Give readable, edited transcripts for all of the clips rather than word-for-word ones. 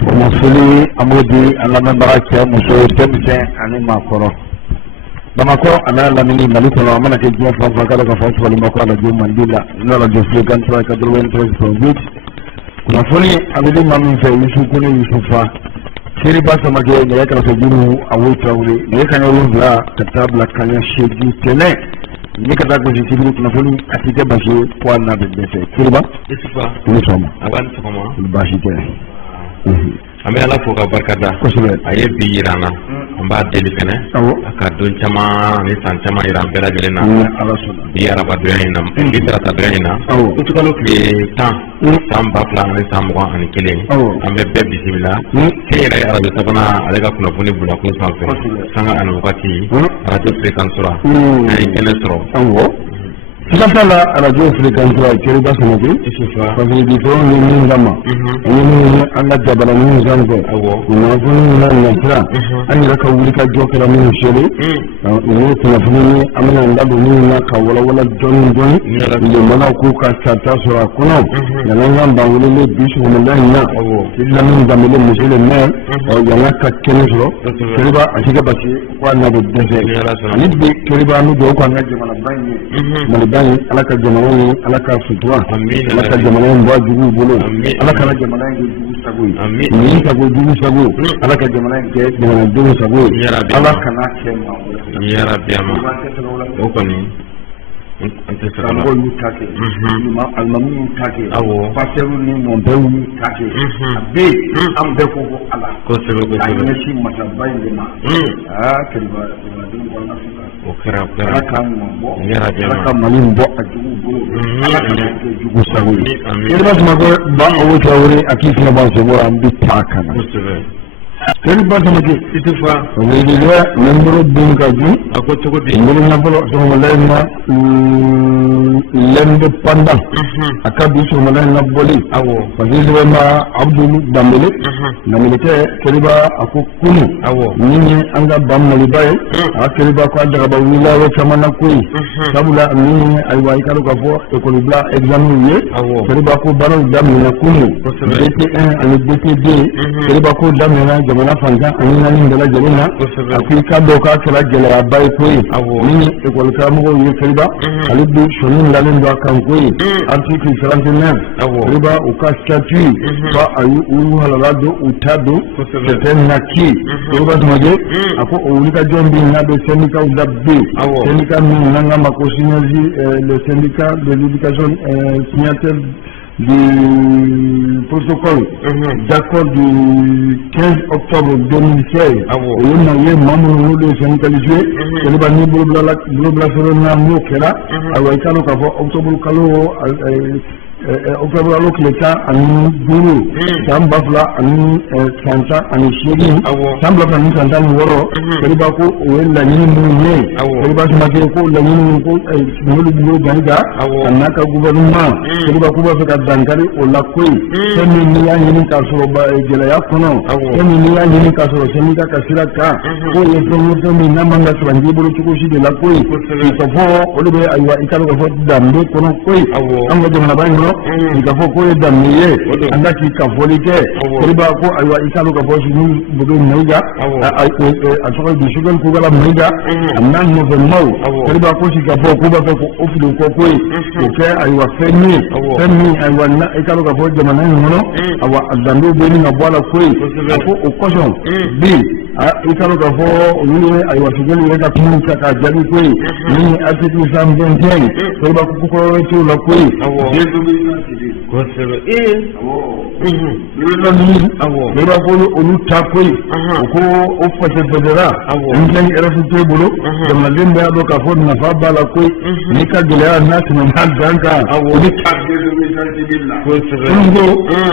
Sɔgɔmafoli an b'o di an lamɛnbaga cɛ muso denmisɛn ani maakɔrɔ. Bamakɔ a n'a lamini Mali kɔnɔ a mana kɛ diɲɛ fan fɛn k'a ka fɔ sɔgɔlen ko radio Mandi la n'o radio Fréquence 93.8. Kunnafoni a bɛ di maa min fɛ Yusu Kone Yusufa Seriba Samakɛ nɛgɛ kɛrɛfɛ juru Awo Tarawele nɛgɛ kanɲɛ 7 ka taa bila kanɲɛ 8 tɛnɛn ne ka taa gosi sibiri kunnafoni a si tɛ basi ye ko hali n'a bɛ dɛsɛ. Seriba Yusufa i ni sɔgɔma. a b'a ni sɔgɔma. Baasi tɛ. An bɛ Ala fo ka barika da. Kosɛbɛ. A ye bi yira an na. An b'a deli fɛnɛ. Awɔ. A ka don caman ni san caman yira an bɛɛ lajɛlen na. Ala sɔnna. Bi arabadonya in na bi taratadonya in na. Awɔ. Kutukalo tile 10 san 2000 ani san 21. Awɔ. An bɛ bɛɛ bisimila. Kɛ yɛrɛ arajo sabanan ale ka kunnafoni bulakun sanfɛ. Sanga ani wagati arajo Fréquence sɔrɔ. An ye kɛnɛ sɔrɔ. Awɔ. Siga t'a la arajo Fréquence Seriba Samakɛ. Parce que bi fɛnw ye min kama. An ye min ye an ka jabaraninw sanfɛ. Kunnafoni na nasira. An yɛrɛ ka wuli ka jɔ kɛra minnu seere. O ye kunnafoni ye an bɛna an da don minnu na ka walawala dɔɔni dɔɔni. Lemanaw k'u ka carita sɔrɔ a kɔnɔ. Yan'an k'an ban weleli bi sɔgɔmada in na. Lamini Danbele monsieur le maire. Yan'a ka kɛnɛ sɔrɔ. Seriba a si ka basi ko hali n'a bɛ dɛsɛ. Ani bi Seriba an bɛ dugawu k'an ka jamanaba in ye. Maliba in Ala ka jamana in Ala ka sutura. Ala ka jamana in bɔ juguw bolo. Ala ka jamana in kɛ jugu sago ye. Nin sago jugu sago. Ala ka jamana in kɛ jamanadenw sago ye. Ala kana kɛ maa wɛrɛ. Ni yarabi ama. O kɔni an tɛ se ka la. Karamɔgɔ y'u ta kɛ. Alimamu y'u ta kɛ. Awɔ. Pasitɛriw ni mɔnpɛw y'u ta kɛ. A bɛ yen an bɛɛ ko ko Ala. Kosɛbɛ K'a kosɛbɛ. ɲɛsin masaba in de ma. Kɛlɛba jamanadenw kɔnɔna fɛ. O kɛra o kɛra. Ala k'a ɲuman bɔ. Ni yarabi Ala ama. ka Mali in bɔ a juguw bolo. Ala kana kɛ jugu sago ye. Amin. Seriba Samakɛ ba Awo Tarawele a k'i fiɲɛ bɔ an senkɔrɔ an bɛ taa ka na. Kosɛbɛ. Seriba Samakɛ Yusufa weleliya nimero dun ka dun. a ko cogo di? Ngolo nafolo sɔgɔmada in na l'indépendant a ka bi sɔgɔmada in na bɔli. Awɔ. Parce que sɛbɛnba Abdul Danbele. Danbelekɛ Seriba a ko kunu. Awɔ. Min ye an ka ban Maliba ye. A ka Seriba ko a dagaba wulila yɔrɔ caman na ko ye. Sabula min ye ayiwa i ka dɔn k'a fɔ ekɔli bila examen ye. Awɔ. Seriba ko baaraw daminɛna kunu. Kosɛbɛ. DT1 ani DT2. Seriba ko daminɛna jamana fantan ani naani bɛɛ lajɛlen na. Kosɛbɛ. A ko i k'a dɔn k'a kɛra gɛlɛyaba ye ko ye. Awɔ. Min ye ekɔli karamɔgɔw ye Seriba. Ale bi sɔni lalen don a kan ko ye. Article 39. Awɔ. Seriba u ka statut. Fa a y'u halala don u ta don. Kosɛbɛ. C'était naquis. Seriba Samakɛ a ko o wulikajɔ min n'a bɛ syndicat da bɛ yen. Awɔ. Syndicat min n'an k'a ma ko synergie le syndicat de l'éducation signataire du protocole d'accord du 15 octobre 2016. Awɔ. O ye maa ye maa minnu n'olu ye syndicalisé. Seriba ni bolobila sɛbɛn na n'o kɛra. Ayiwa i k'a dɔn k'a fɔ octobre kalo octobre kalo tile 15 san 2018 Awɔ. san 2016 Seriba ko o ye laɲini minnu ye. Awɔ. Seriba Samakɛ ko laɲini minnu ko n'olu bolo Gariga Awɔ. a n'a ka gouvernement. Seriba ko b'a fɛ ka dankari o la ko ye. Fɛn min n'i y'a ɲini k'a sɔrɔ gɛlɛya kɔnɔ. Awɔ. Fɛn min n'i y'a ɲini k'a sɔrɔ syndicat ka sira kan. K'o ye fɛn ye fɛn min n'a man ka sɔrɔ n'i bolo cogo si de la ko ye. Kosɛbɛ. K'a fɔ o de bɛ ayiwa i ka dɔn k'a fɔ danbe kɔnɔ ko ye. Awɔ. An ka jamanaba in kɔnɔ. I ka fɔ ko ye danbe ye. An ka k'i ka fɔli kɛ. Awɔ. Seriba ko ayiwa i ka dɔn k'a fɔ sunu bodo Mayiga. Awɔ. A tɔgɔ ye Sogɛli Kokala Mayiga. A n'a nɔfɛ maaw. Awɔ. Seriba ko si ka fɔ k'u b'a fɛ k'o fili kɔ ko ye. O kɛ ayiwa fɛn ye. Awɔ. Fɛn min ayiwa i ka dɔn k'a fɔ jamana in kɔnɔ. Ayiwa a danbew bɛ ɲini ka bɔ a la ko ye. Kosɛbɛ. A ko o kɔsɔn bi i ka dɔn k'a fɔ olu ye ayiwa Sogɛli yɛrɛ ka kuma ta k'a jaabi ko ye. Min ye article 121. Seriba ko kɔrɔ t'o la ko ye. Awɔ. Kosɛbɛ. Awɔ. Seriba ko olu ta ko ye. O ko o fɛsɛfɛsɛra. Awɔ. Denmisɛnnin RF t'e bolo. Jamanaden bɛɛ y'a dɔn k'a fɔ nafa b'a la ko ye. N'i ka gɛlɛya n'a tɛmɛna dan kan. Awɔ. O bɛ taa désobéissance civile la. Kosɛbɛ. Olu ko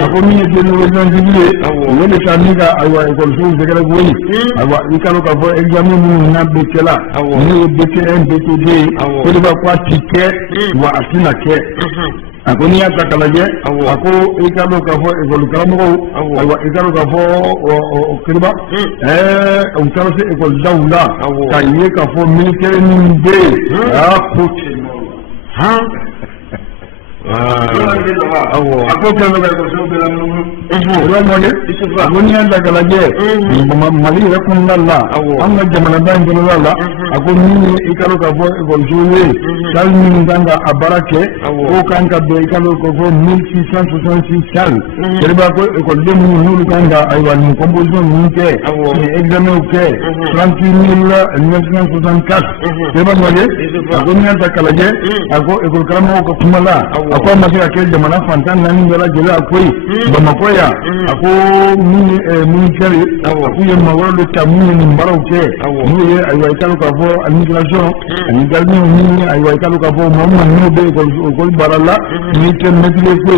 a ko min ye désobéissance civile ye. Awɔ. O de taa ni ka ayiwa ekɔlisow sɛgɛrɛ ko ye. Ayiwa i ka dɔn k'a fɔ examen minnu n'a bɛ kɛla. Awɔ. N'o ye BT1 BT2 ye. Awɔ. Seriba ko a ti kɛ wa a tɛna kɛ. A ko n'i y'a ta k'a lajɛ. Awɔ. A ko i ka dɔn k'a fɔ ekɔli karamɔgɔw. Awɔ. Ayiwa i ka dɔn k'a fɔ Seriba. U taara se ekɔli daw la. Awɔ. K'a ye k'a fɔ militaire min bɛ yen. A ko cɛ ako kelo ga ko so be la mu ro mo ge agoni anda kala je mali ra kun lalla amma jamana ban kun lalla ako ni ikalo ka bo ko juwe sal ni nganga abarake o kan ka be ikalo ko 1666 sal kerba ko de mu nulu kanga ay wani composition ni ke examen ke 38964 kerba mo ge agoni anda kala je ako ko kramo ko kumala ako masira ke jamana fantan nani ngala jela akoi bamakoya ako mini kari ako ye mawalo ta mini mbaro ke ni ye aywa ikalo ka fo administration ani galmi ni aywa ikalo ka fo mamma no be ko barala ni ke medile ko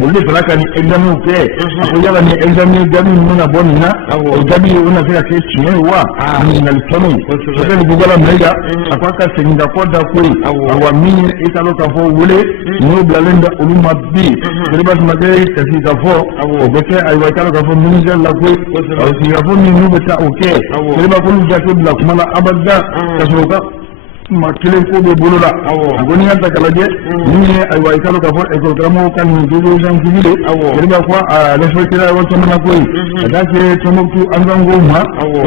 wole falaka ni examen ke ako yala ni examen gami muna bonina o gami una fika ke chiwa ni na litono so ke bugala mega akaka senga koda ko awa mini ikalo ka fo wole no blalenda uluma bi riba magay kasi ka fo o bete ay way kala ka fo minister la ko o si ka fo ni no beta okay riba ko lu jato bla kuma abada kaso ka ma kilen ko be bolola agoni anta kala je ni ay way kala ka fo e ko gramo kan ni do jan civile riba ko a respectera wa tamana ko da ke tomoktu angango ma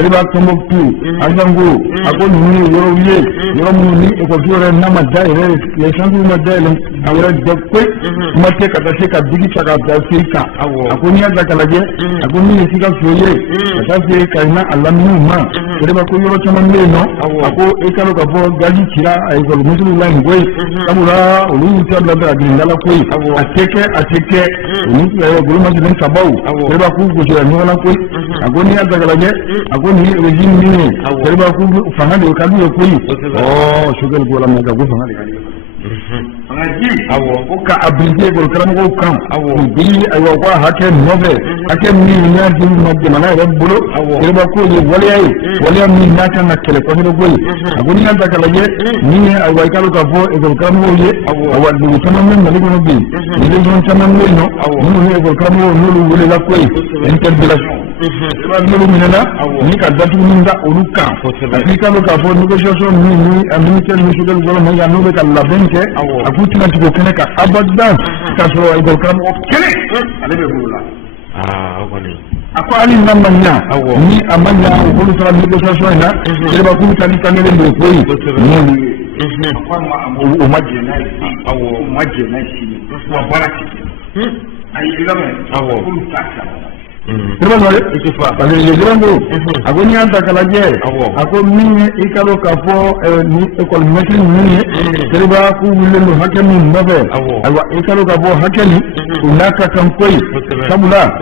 riba tomoktu angango agoni ni yoro wiye yoro mu ni e ko fiore na ma daire le sangu ma daire awra de ko ma te ka se ka bigi ka da sika agoni anta kala je agoni ni sika soye da se ka na alamu ma riba ko yoro tamane no ako e kala ka fo kira ay ko musul la ngoy amura ulu tabla da gindala koy ateke ni ya gulu mazin sabaw reba ku go jira ni wala koy agoni ya daga laje agoni regime ni reba ku fangade ka bi koy shugal gola ma ga go fangade ngaji ko ka abrije go kram go kam bi ayo ko hake nove hake mi nya di ma de mana ya bulo reba ko ni wala mi na kan na kele ko go agoni ya daga laje ni ay way kalu ka fo e ko kram go ye awa du tamam men mali go bi ni don tamam men no ni ko kram go no wala la koy interpellation ba no minana ni ka datu min da uluka ni kalu ka fo negotiation ni administration ni shugal go ma ya no be kala benke akuti na tuko kene ka abadan ka so ay go kram go kene ale be bula ogoni ako ali namanya ni amanya ko sala negotiation na ele ba ku tani kanele ndo koyi ni o majje na shi wa baraki ay ilame ko taksa Terima kasih. Itufa. Bagi jejerango. Aku ni anta kalaje. Aku ni ikalo kafo ni ekol mesin ni. Terima aku wilelu hakemi nabe. Awa ikalo kafo hakemi. Unaka kampoi. Sabula.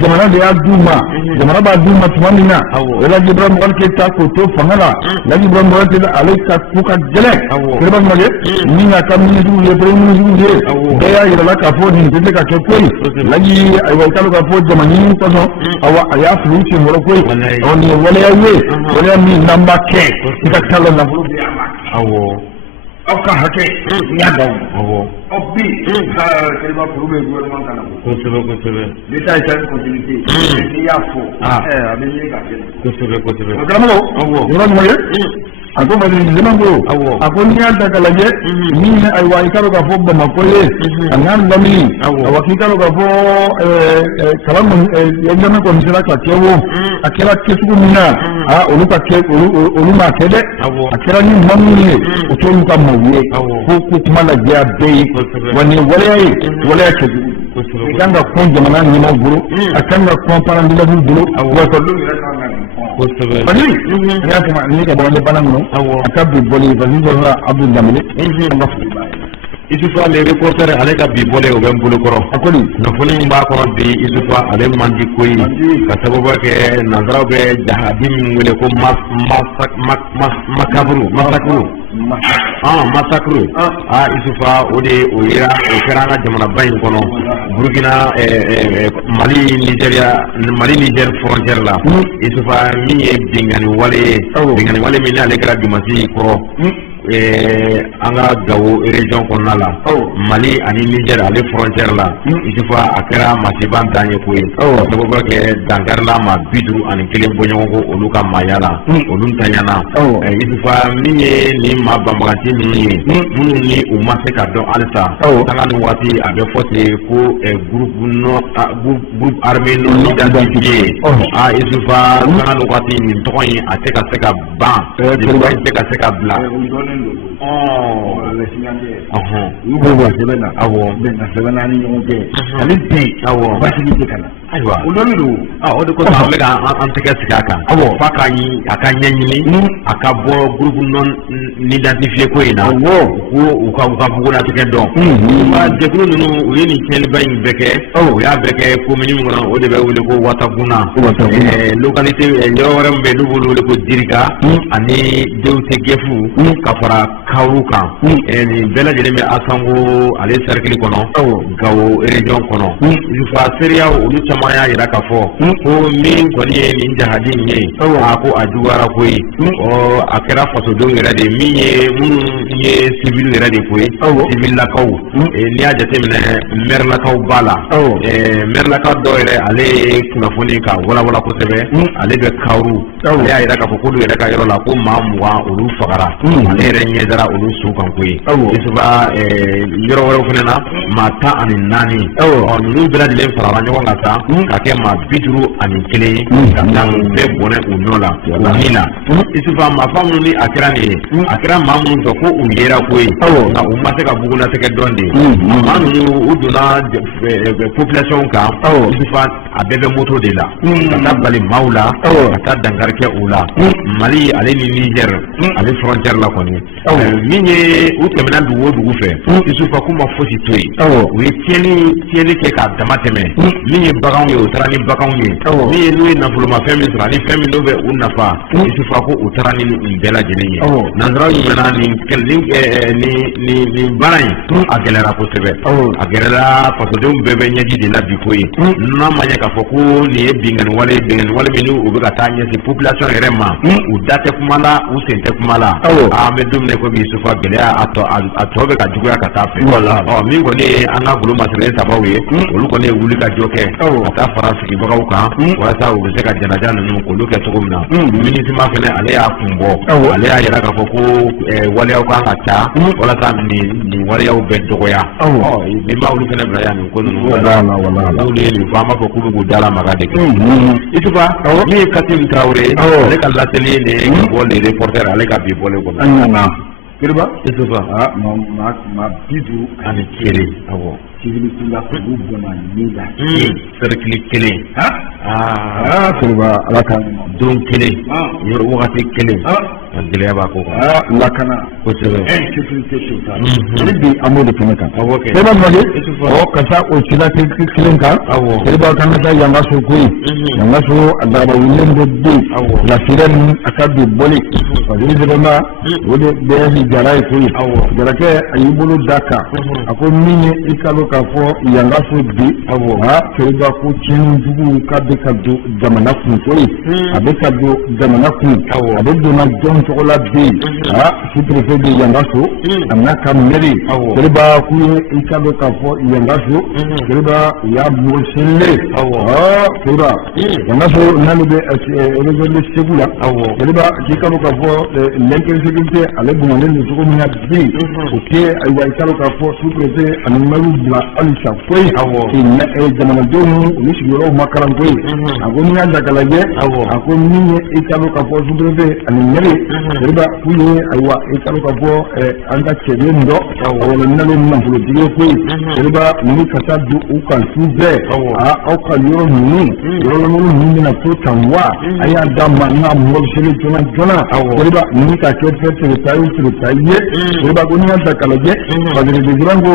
Jamana dia duma. Jamana ba duma tumamina. Ela jibram wal kita koto fangala. Lagi jibram wal kita alika kuka jelek. Terima kasih. Ni ngakam ni du ye premu ni du ye. Daya ila kafo ni tete ka kekoi. Lagi awa ikalo kafo jamani ko no awa aya fluti moro ko oni wala yawe wala mi namba ke ita kala na bulu ya ma awo aka hake ya daw awo obi ka kelba bulu be gouvernement kana ko sebe l'état est en continuité ni ya fo abeni ka ko sebe programo awo ngoro moye ako ma ni lemango ako ni anta kalaje ni ay wa ikaro ka fo ba makoye angan lami awa kikaro ka fo kalam yanga ko misala ka kewo akira kesu mina oluka ke oluma kede akira ni mamni otolu ka mawye ko kuma la dia be wani wala ke kanga ko jamana ni mo buru akanga ko parandi la buru wa ko lu Bani, ya kuma ni ka bawale banan no akabi boli bani dora Abdul Jamil isufa le reporter ale ka bi bole o bembulu koro akoli no foni mba ko bi isufa ale mandi koyi ka sababu ke nazara be jahabim wele ko makabru masakru isufa ode o ira o karanga jamana bayin kono Burkina Mali Niger frontière la isufa mi e bingani wale mi ale kara dimasi koro an ka Gawo région kɔnɔna la Mali ani Niger ale frontière la isufa a kɛra masiban dan ye ko ye sababu bɛ kɛ dankarila ma 51 bɔɲɔgɔnko olu ka maaya la olu ntanyana isufa min ye ni maa banbagati ninnu ye minnu ni u ma se ka dɔn halisa sanga ni waati a bɛ fɔ ten ko groupe armé non identifié isufa sanga ni waati nin tɔgɔ in a tɛ ka se ka ban nin tɔgɔ in tɛ ka se ka bila sɛbɛnna ni ɲɔgɔn cɛ ale den basigi tɛ ka na ayiwa o dɔnni don o de kosɔn an bɛ ka an tɛgɛ sigi a kan f'a a ka ɲɛɲini a ka bɔ groupe non identifié ko in na ko u ka bugunlatigɛ dɔn jɛkulu ninnu u ye nin tiɲɛliba in bɛɛ kɛ u y'a bɛɛ kɛ commune min kɔnɔ o de bɛ wele ko Wataguna localité yɔrɔ wɛrɛ min bɛ yen n'u b'olu wele ko Dirika ani Dewute Gefu ka fara Kawu kan nin bɛɛ lajɛlen bɛ Asango ale cercle kɔnɔ Gawo région kɔnɔ isufa seereya olu caman y'a jira k'a fɔ ko min kɔni ye nin jahadi in ye ko a juguyara ko ye a kɛra fasodenw yɛrɛ de min ye minnu ye civil yɛrɛ de ko ye civil lakaw n'i y'a jateminɛ maire lakaw b'a la maire lakaw dɔw yɛrɛ ale ye kunnafoni ka walawala kosɛbɛ ale bɛ Kawu ale y'a jira k'a fɔ k'olu yɛrɛ ka yɔrɔ la ko maa 20 olu fagara ale yɛrɛ ɲɛ dara olu su kan ko ye isufa yɔrɔ wɛrɛw fana na maa 14 ninnu bɛɛ lajɛlen farala ɲɔgɔn kan sa ka kɛ maa 51 ka taa bɛɛ bɔnɛ u nɔ la u min na isufa maa fa minnu ni a kɛra nin ye a kɛra maa minnu fɛ ko u yera ko ye nka u ma se ka bugunlatigɛ dɔn de maa ninnu u donna population kan isufa a bɛɛ bɛ moto de la ka taa bali maaw la ka taa dankari kɛ u la Mali ale ni Niger ale frontière la kɔni min ye u tɛmɛna dugu o dugu fɛ isufa k'u ma fosi to yen u ye tiɲɛni kɛ k'a dama tɛmɛ min ye baganw ye u taara ni baganw ye min ye n'u ye nafolomafɛn min sɔrɔ ani fɛn min n'o bɛ u nafa isufa ko u taara ni nin bɛɛ lajɛlen ye nanzaraw jumɛnna nin baara in a gɛlɛyara kosɛbɛ a gɛlɛyara fasodenw bɛɛ bɛ ɲɛji de la bi ko ye n'a ma ɲɛ k'a fɔ ko nin ye bingani wale min u bɛ ka taa ɲɛsin population yɛrɛ ma u da tɛ kuma la u sen tɛ kuma la an bɛ don min na ko bi isufa gɛlɛya a tɔ bɛ ka juguya ka taa fɛ min kɔni ye an ka bolo masirilen sababu ye olu kɔni ye wuli ka jɔ kɛ ka taa fara sigibagaw kan walasa u bɛ se ka janaja ninnu k'olu kɛ cogo min na minisima fana ale y'a kun bɔ ale y'a jira k'a fɔ ko waleyaw kan ka ca walasa nin waleyaw bɛ dɔgɔya min b'a olu fana bila yan nin ko ninnu n'olu ye nin fɔ an b'a fɔ k'olu k'u dalamaga de kɛ isufa min ye Kasim Traoré ale ka laseli de ye ka bɔ le reporter ale ka bi bɔlen kɔnɔ Kiriba isufa ma 51 awɔ civilité la olu bɔnna ni la cercle kelen Kiriba ala ka don kelen yɔrɔ wagati kelen a gɛlɛya b'a ko kan lakana kosɛbɛ insécurité totale ale bi an b'o de fɛnɛ kan Kiriba Mali ka taa o sira kelen kan Kiriba kan ka taa Yangaso ko ye Yangaso a daraba wulilen dɔ bɛ yen la sirène a ka bi bɔli parce que vraiment o de bɛɛ ni jara ye ko ye jarakɛ a y'i bolo da kan a ko min ye i kalo k'a fɔ Yangaso bi Kiriba ko tiɲɛnijugu k'a bɛ ka don jamana kun ko ye a bɛ ka don jamana kun a bɛ donna jɔn tɔgɔ la bi sous-préfet de Yangaso a n'a ka mairie Kiriba k'u ye i kalo k'a fɔ Yangaso Kiriba u y'a morosile Kiriba Yangaso n'ale bɛ région de Segu la Kiriba k'i kalo k'a fɔ l'insécurité ale bonyalen don cogo min na bi o tɛ ayiwa i kalo k'a fɔ sous-préfet ani maire bila halisa foyi jamanadenw olu sigiyɔrɔw ma kalan koyi a ko n'i y'a ta k'a lajɛ a ko min ye i kalo k'a fɔ sous-préfet ani maire Kiriba k'u ye ayiwa i kalo k'a fɔ an ka cɛden dɔ wala n'ale nafolotigi ye koyi Kiriba ni ka taa don u kan su bɛɛ aw ka yɔrɔ ninnu bɛna to tan wa a y'a d'a ma n'a morosili joona Kiriba ni ka kɛ fɛn tigɛta ye Kiriba ko n'i y'a ta k'a lajɛ Fadele Djiran ko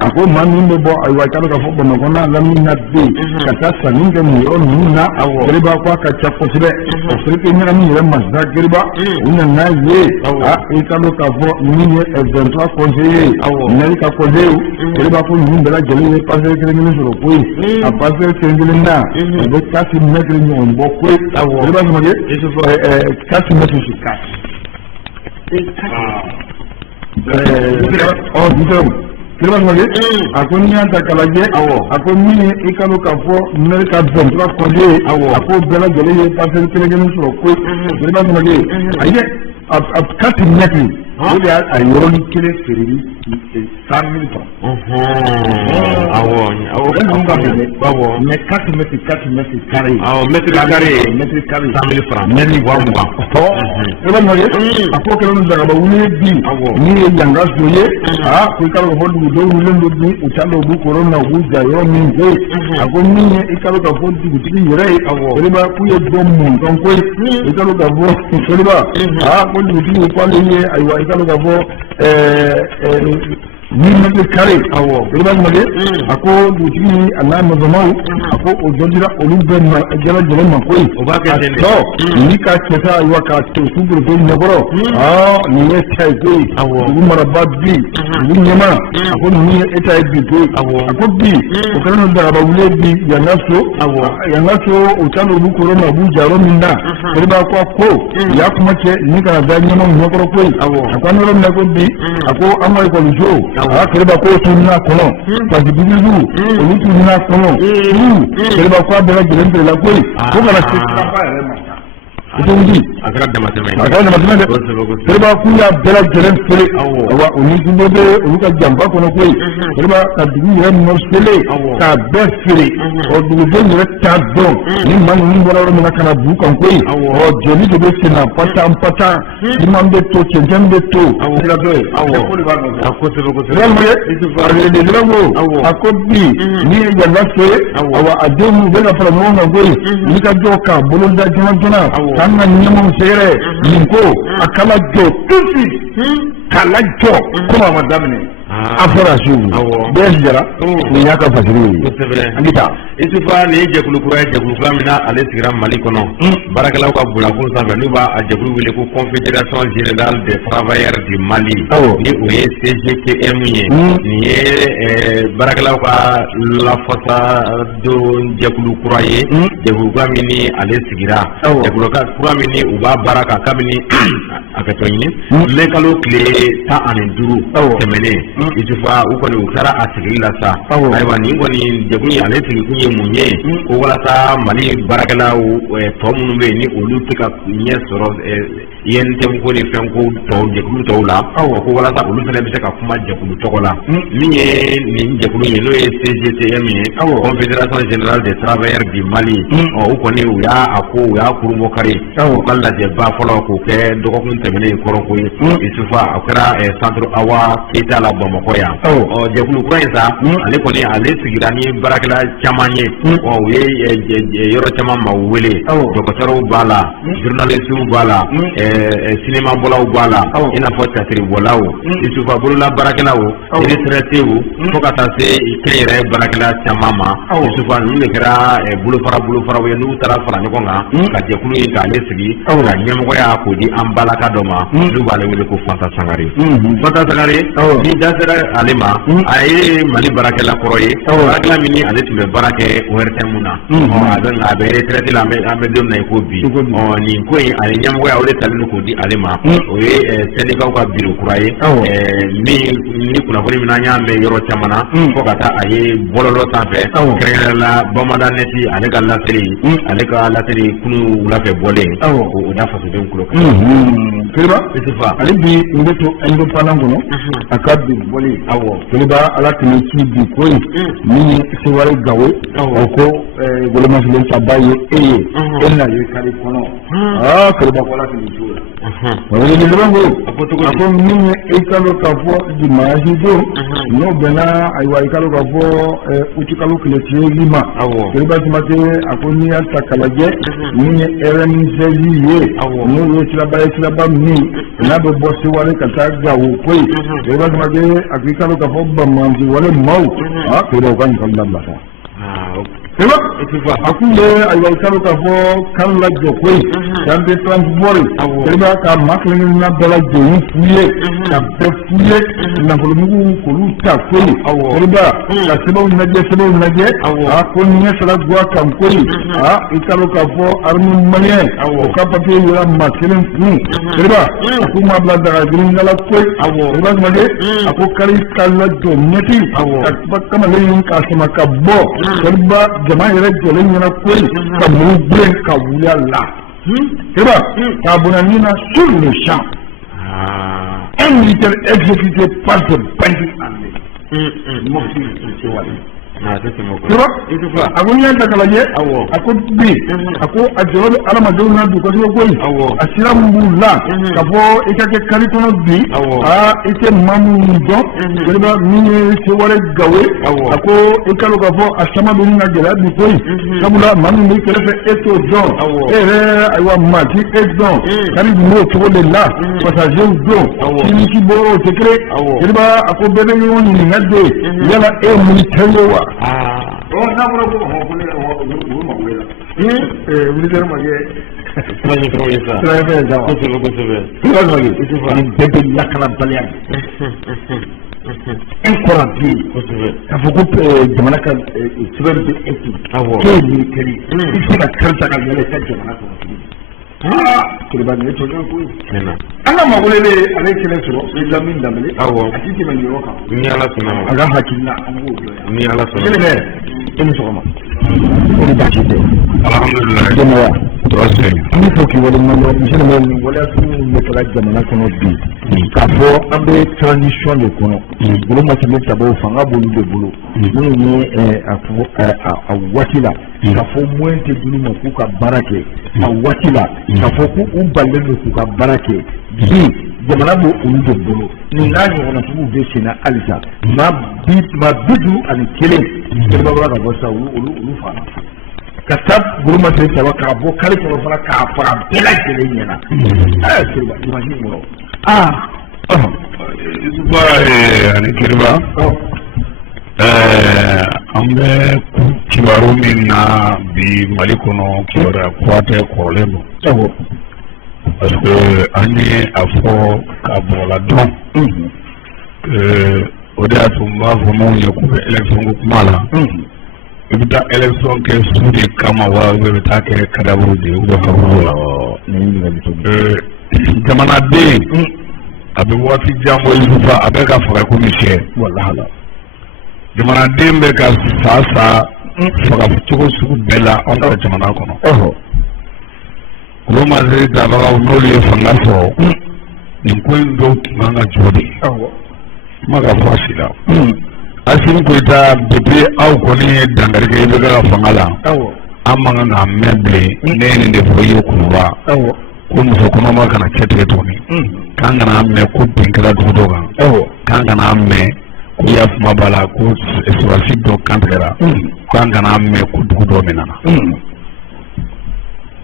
a ko maa min bɛ bɔ ayiwa i kalo k'a fɔ Bamakɔ n'a lamini na bi ka taa sanni kɛ nin yɔrɔ ninnu na Kiriba ko a ka ca kosɛbɛ o firike ɲagami yɛrɛ masa Kiriba u nana ye i kalo k'a fɔ min ye 23 conseillers mairie ka conseiller Kiriba ko ninnu bɛɛ lajɛlen ye parcelle kelen sɔrɔ koyi a parcelle kelen na u bɛ 4 mètres ɲɔgɔn bɔ koyi Kiriba Samake 4 mètres sur 4 Kiriba ngale ako ni anta kalaje ako ni ikalo ka fo mereka bom tra ko le ako bela gele ye pasen kelegen so ko kiriba ngale aye ab kati nyaki o ya ayoro ni kele feriri 100,000 francs awo mais 4 mètres carrés mètre carré 100,000 francs mètre wamba kiriba ngale ako kelo ndaga ba wule bi ni yanga soye ko ikalo ho do wulen do ni utalo bu corona bu jayo min ko ako ni ikalo ka fo di tigi yere kiriba ku ye dom mon don ko ikalo ka fo kiriba ko di tigi ko le ye aywa ikalo ka fo 1 mètre carré kiriba ngale ako du tigi ana mazamau ako ojondira olumbe ma jara jara ma ko ni ka kesa aywa ka to subur do nyaboro ni ye tay ko du maraba bi du nyama ako ni eta bi ko ako bi o kana da ba wule bi ya naso o tano bu corona bu jaro minda kiriba ko ya kuma ke ni ka da nyama nyaboro ko ako no na ko bi ako amai ko jo kiriba ko tunna kono parce que bidu o tunna kono kiriba ko abara giren la ko kana se ka ba re ma Itondi akara damateme kiriba ku ya bela giren fele awa oni dubo be oluka jamba kono ko kiriba ka dugu yere no fele ka be fele o dugu be yere ta don ni man ni bora ro na kana bu kan ko o jeli de be sina pata ni man be to chenjem be to kira do de drago akobi ni ya nafe awa ademu be na fara no na ko ni ka joka bolon da jona kana nyamo sere ninko akala jo tusi kala jo kuma madamne afara su bejara ni yaka fasiri andita isufa ni jekulu mina ale sigram mali kono barakala ko bula ko sanfa ni ba jekulu wele ko confédération générale des travailleurs du Mali ni o ye CGTM ni barakala ko la fata do jekulu kuraye jekulu gamini ale sigira jekulu ka kuramini uba baraka kamini akatoni le kalo kle ta anenduru temene itufa ukoni ukara asigila sa aiwa ni ngoni jeguni aleti kunye munye ko wala sa mali barakala to munbe ni ulutika nye soro yente ko ni fenko to jegulu to la ko wala sa ulutika be ka kuma jegulu to la niye ni jegulu ni no CGTM Confédération Générale des Travailleurs du Mali ukoni uya ako ya kurumo kare kala je ba folo ko ke dokon temene koronko itufa akara centre awa kita la koya jekulu kuraisa ale koni ale sigirani barakala chamanye ye yoro chama mawele dokotoro bala journaliste bala cinéma bola bala ina fota tri bolao isufa bulula barakala o retraité o fokata se kere barakala chamama isufa nune kera bulu fara we nu tara fara nyokonga ka jekulu ita ale sigi ka nyamko ya ko di ambalaka doma lu bale wele ko fanta sangare ni dasera alima aye mali barakela koroye barakela mini ale tumbe barake werte muna adan na be retraité la me dom na ko bi ni ko ale nyamko ya ole talinu ko di alima o ye Sénégal ka biro kuraye ni kuna ko ni na nyambe yoro chamana ko kata aye bololo sanfe créer la bomada neti ale ka la télé kunu la fe bolé o da faso dem kulo kiriba itufa ale bi ngeto endo panangono akadi bolé kiriba ala tini ki bi koy ni se wale gawe ko gole maslen tabaye ena ye kali kono kiriba wala tini jura wala ni rango ako ni ekalo ka fo di majido no bena aywa ekalo ka fo utikalo kleti lima kiriba timate ako ni atakalaje ni RNC ye no ye silaba ni na do bosi wale kata gawo koy kiriba timate akikalo ka fo bamanzi wale mau kiriba kan kala bata keba akule ayo kalo ka fo kala jokoi kambe transport keba ka makle na bala joyi fuye ka be fuye na holumu koluta koi keba ka sebo naje akon nyesala gwa kam koi ikalo ka fo armu malien o ka papier yura maklen fu keba akuma bla daga gringala koi keba mage akokari kala jo nyeti kama leyin ka sama ka bo keba jama yɛrɛ jɔlen ɲɛna koyi ka muru bilen ka wuli a la keba k'a bona nin na sur le champ un militaire exécuté par des bandits armés mɔgɔ si wale keba a ko n'i y'a ta k'a lajɛ a ko bi a ko a jɔyɔrɔ bɛ adamadenw na bi kosɛbɛ koyi a sira min b'u la ka fɔ i ka kɛ kari kɔnɔ bi i tɛ maa minnu dɔn keba min ye sewale gawe a ko i kalo k'a fɔ a caman bɛ nin ka gɛlɛya bi koyi sabula maa min b'i kɛrɛfɛ e t'o dɔn e yɛrɛ ayiwa maa ti e dɔn kari tun b'o cogo de la pasajew don sinisi bɔyɔrɔw tɛ kelen keba a ko bɛɛ bɛ ɲɔgɔn ɲininka de yala e ye militaire ye wa n'a fɔra ko ko ne o ma wele la militaire ma kɛ ani bɛɛ bɛ lakanabaliya e kɔrɔ bi k'a fɔ ko jamana ka sɛbɛn bɛ e kun k'e ye militaire i bɛ se ka kari ta ka yɛlɛ i ka jamana kɔnɔ kiriba nin ye tɔjɔn koyi an ka mawulele ale kɛlɛ sɔrɔ i min daminɛ a ti tɛmɛ nin yɔrɔ kan ni ala sɔnna a ka hakilina an b'o dɔn yan ni ala sɔnna kelen e ni sɔgɔma o de baasi tɛ alhamdulilayi jɛnɛya tɔɔrɔ an bɛ fɔ k'i waleɲuman dɔn nin waleya sugu bɛ kɛra jamana kɔnɔ bi k'a fɔ an bɛ transition de kɔnɔ olu ma tɛmɛ sababu fanga b'olu de bolo minnu ye a waati la k'a fɔ moyen tɛ d'olu ma k'u ka baara kɛ a waati la k'a fɔ k'u balilen don k'u ka baara kɛ bi jamana b'o olu de bolo nin n'a ɲɔgɔnna sugu bɛ sen na halisa maa bi duuru ani kelen kɛlɛba bɔra ka bɔ sisan olu fana ka taa guruma sen saba k'a bɔ kari kɔnɔ fana k'a faga bɛɛ lajɛlen ɲɛna kɛlɛba imagine kɔrɔ Isuba ani kiriba an bɛ kibaru min na bi Mali kɔnɔ kibaruya kura tɛ kɔrɔlen don parce que an ye a fɔ k'a bɔgɔla dɔn o de y'a to n b'a fɔ maaw ye k'u bɛ élection ko kuma la i bɛ taa élection kɛ su de kama wa i bɛ taa kɛ kadaburu de ye ou bien kaburu la jamanaden a bɛ waati jan bɔ Isufa a bɛ ka faga komi sɛ walahala jamanaden bɛ ka sa faga cogo sugu bɛɛ la anw ka jamana kɔnɔ olu ma se dabagaw n'olu ye fanga sɔrɔ nin ko in dɔw tun kan ka jɔ de kuma ka fɔ a si la Assimi Goïta depuis aw kɔni ye dankari kɛ i bɛ ka fanga la an man kan k'a mɛn bilen ne ye nin de fɔ i ye kunuba ko muso kɔnɔma kana cɛ tigɛ tuguni k'an kana mɛn ko bin kɛra dugu dɔ kan k'an kana mɛn ko yafuma b'a la ko surasi dɔ kantigɛra k'an kana mɛn ko dugu dɔ minɛna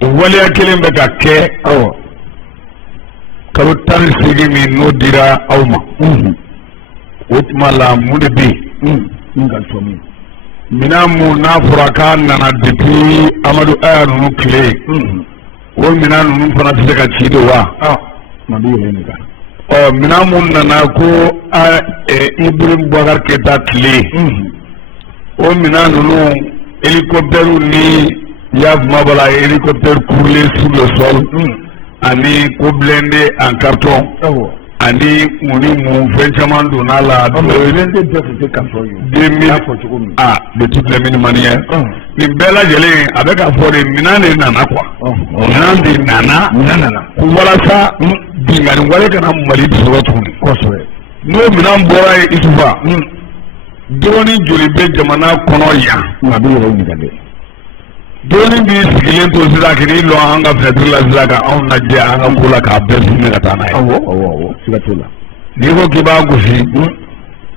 o waleya kelen bɛ ka kɛ kalo 18 min n'o dira aw ma o tuma la mun de bɛ yen minɛn mun n'a fɔra k'a nana depuis Amadu Aya ninnu tile o minɛn ninnu fana tɛ se ka ci de wa minɛn mun nana ko Ibrahim Boubacar Keïta tile o minɛn ninnu hélicoptère ni yafuma b'a la hélicoptère coulé sur le sol ani ko blindé en carton ani mun fɛn caman donna la de toutes les mines manières nin bɛɛ lajɛlen a bɛ ka fɔ de minɛn de nana quoi minɛn de nana ko walasa binkani wale kana Mali sɔrɔ tuguni kosɛbɛ n'o minɛn bɔra ye Isufa dɔɔni joli bɛ jamana kɔnɔ yan a bɛ yɛrɛ ɲininka dɛ dɔɔni bi sigilen to sisan k'i lɔn an ka fenêtre la sisan ka anw lajɛ an ka ko la k'a bɛɛ filmé ka taa n'a ye awɔ siga t'o la n'i ko k'i b'a gosi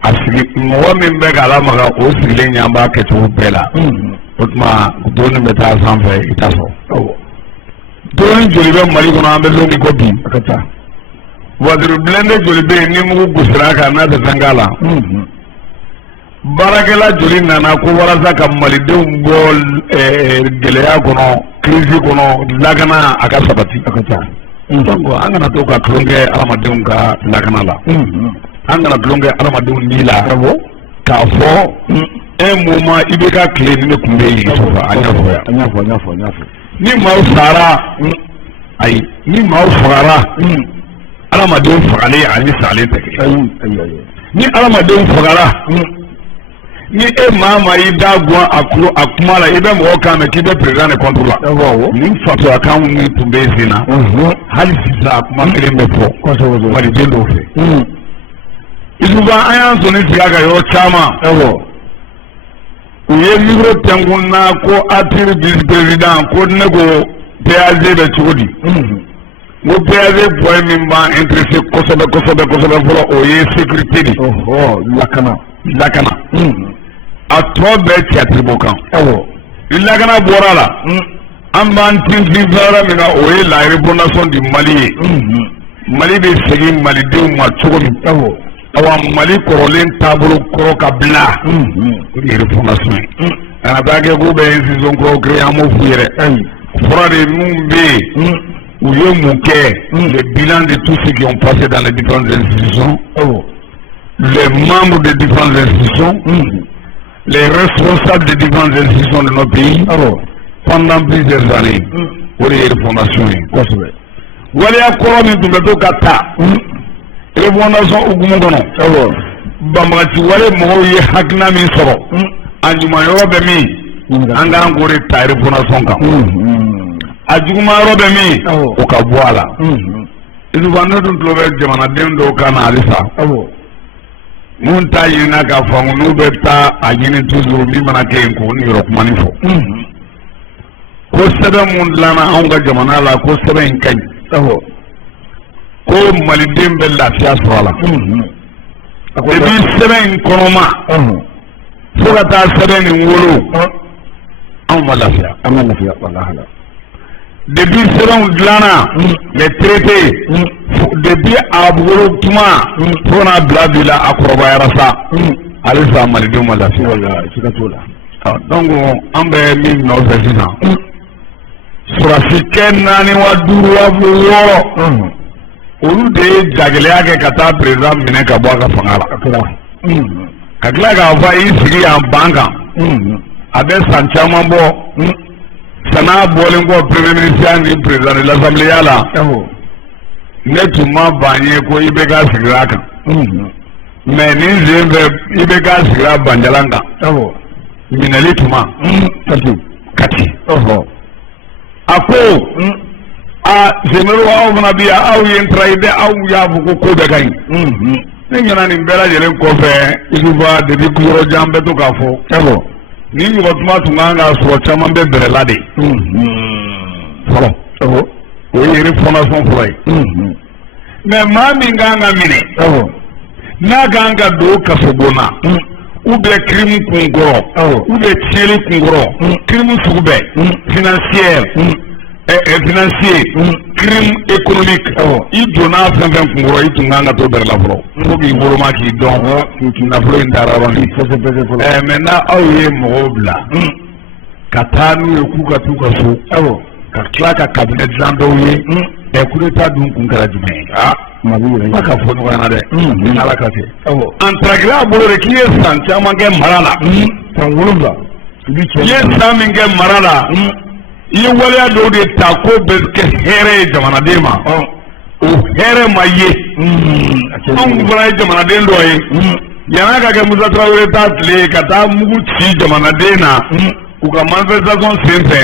a sigi mɔgɔ min bɛ k'a lamaga o sigilen ɲɛ an b'a kɛcogo bɛɛ la o tuma dɔɔni bɛ taa sanfɛ i t'a sɔrɔ dɔɔni joli bɛ Mali kɔnɔ an bɛ don min ko bi a ka ca voiture blindé joli bɛ yen ni mugu gosira a kan n'a tɛ fɛn k'a la barakɛla joli nana ko walasa ka malidenw bɔ gɛlɛya kɔnɔ crise kɔnɔ lakana a ka sabati a ka ca donc an kana to ka tulon kɛ adamadenw ka lakana la an kana tulon kɛ adamadenw ni la k'a fɔ moment i bɛ ka tile ni ne kun bɛ yen sofa an y'a fɔ yan ni maaw sara ayi ni maaw fagara adamadenw fagalen ani salen tɛ kelen ni adamadenw fagara ni e maa i da guwan a kuma la i bɛ mɔgɔw kan mɛn k'i bɛ président de contre la nin fatuwa kan min tun bɛ sen na hali sisan a kuma kelen bɛ fɔ maliden dɔw fɛ isuba an y'an sɔnni sigi a ka yɔrɔ caman u ye micro tɛnkun na ko atiri vice président ko ne ko PAZ bɛ cogo di ko PAZ point min b'an intéressé kosɛbɛ fɔlɔ o ye sécurité de lakana a tɔ bɛɛ cɛtiribo kan ni lakana bɔra la an b'an tintin fɛn min na o ye la refondation du Mali ye Mali bɛ segin malidenw ma cogo min awa Mali kɔrɔlen taabolo kɔrɔ ka bila o de ye refondation ye a na taa kɛ k'u bɛ institution kuraw créer an m'o f'u ye dɛ fɔra de minnu bɛ yen u ye mun kɛ le bilan de tous ceux qui ont passé dans les différentes institutions les membres des différentes institutions les responsables des différentes institutions de nos pays pendant plusieurs années o de ye refondation ye kosɛbɛ waleya kɔrɔ min tun bɛ to ka taa refondation hukumu kɔnɔ banbagaci wale mɔgɔw ye hakilina min sɔrɔ a ɲuman yɔrɔ bɛ min an k'an k'o de ta refondation kan a juguman yɔrɔ bɛ min o ka bɔ a la isufa ne tun tulo bɛ jamanaden dɔw kan na halisa mun t'a ɲinina k'a faamu n'u bɛ taa a ɲini toujours min mana kɛ yen k'o ni yɔrɔ kumani fɔ ko sɛbɛn mun dilanna anw ka jamana la ko sɛbɛn in ka ɲi ko maliden bɛ lafiya sɔrɔ a la depuis sɛbɛn in kɔnɔma fo ka taa sɛbɛn nin wolo anw ma lafiya depuis sɛbɛnw dilanna les traités depuis a wolo tuma fo n'a bila bi la a kɔrɔbayara sa halisa malidenw ma lafiya donc an bɛ min nɔfɛ sisan sɔrɔsikɛ 4 wa 5 wa 6 olu de ye jagɛlɛya kɛ ka taa président minɛ ka bɔ a ka fanga la ka tila k'a fɔ a y'i sigi yan ban kan a bɛ san caman bɔ san'a bɔlen kɔ premier ministre ni président de l'assemblée ya la ne tun ma ban ye ko IBK sigira a kan mais nin sen fɛ IBK sigira Banjalan kan minɛli tuma kati a ko généraux aw fana bi yan aw ye n trahi dɛ aw y'a fɔ ko bɛɛ ka ɲi ne ɲɛna nin bɛɛ lajɛlen kɔfɛ Isufa depuis yɔrɔ jan bɛ to k'a fɔ ni ɲɔgɔn tuma tun kan ka sɔrɔ caman bɛ bɛrɛla de fɔlɔ o ye refondation fɔlɔ ye mais maa min kan ka minɛ n'a kan ka don kasobon na ou bien crime kun kɔrɔ ou bien tiɲɛli kun kɔrɔ crime sugu bɛɛ financier crime économique i donna fɛn fɛn kun kɔrɔ i tun kan ka to bɛrɛla fɔlɔ fo k'i woloma k'i dɔn nafolo in taara yɔrɔ min maintenant aw ye mɔgɔw bila ka taa n'u ye k'u ka t'u ka so ka tila ka cabinet dilan dɔw ye coup d'état dun kun kɛra jumɛn ye ba ka fɔ ɲɔgɔn na dɛ ni ala ka kɛ an tarakira bolo de k'i ye san caman kɛ mara la san 7 i ye san min kɛ mara la i ye waleya dɔw de ta ko bɛ kɛ hɛrɛ ye jamanaden ma o hɛrɛ ma ye anw fana ye jamanaden dɔ ye yan'a ka kɛ Musa Tarawele ta tile ka taa mugu ci jamanaden na u ka manifestation sen fɛ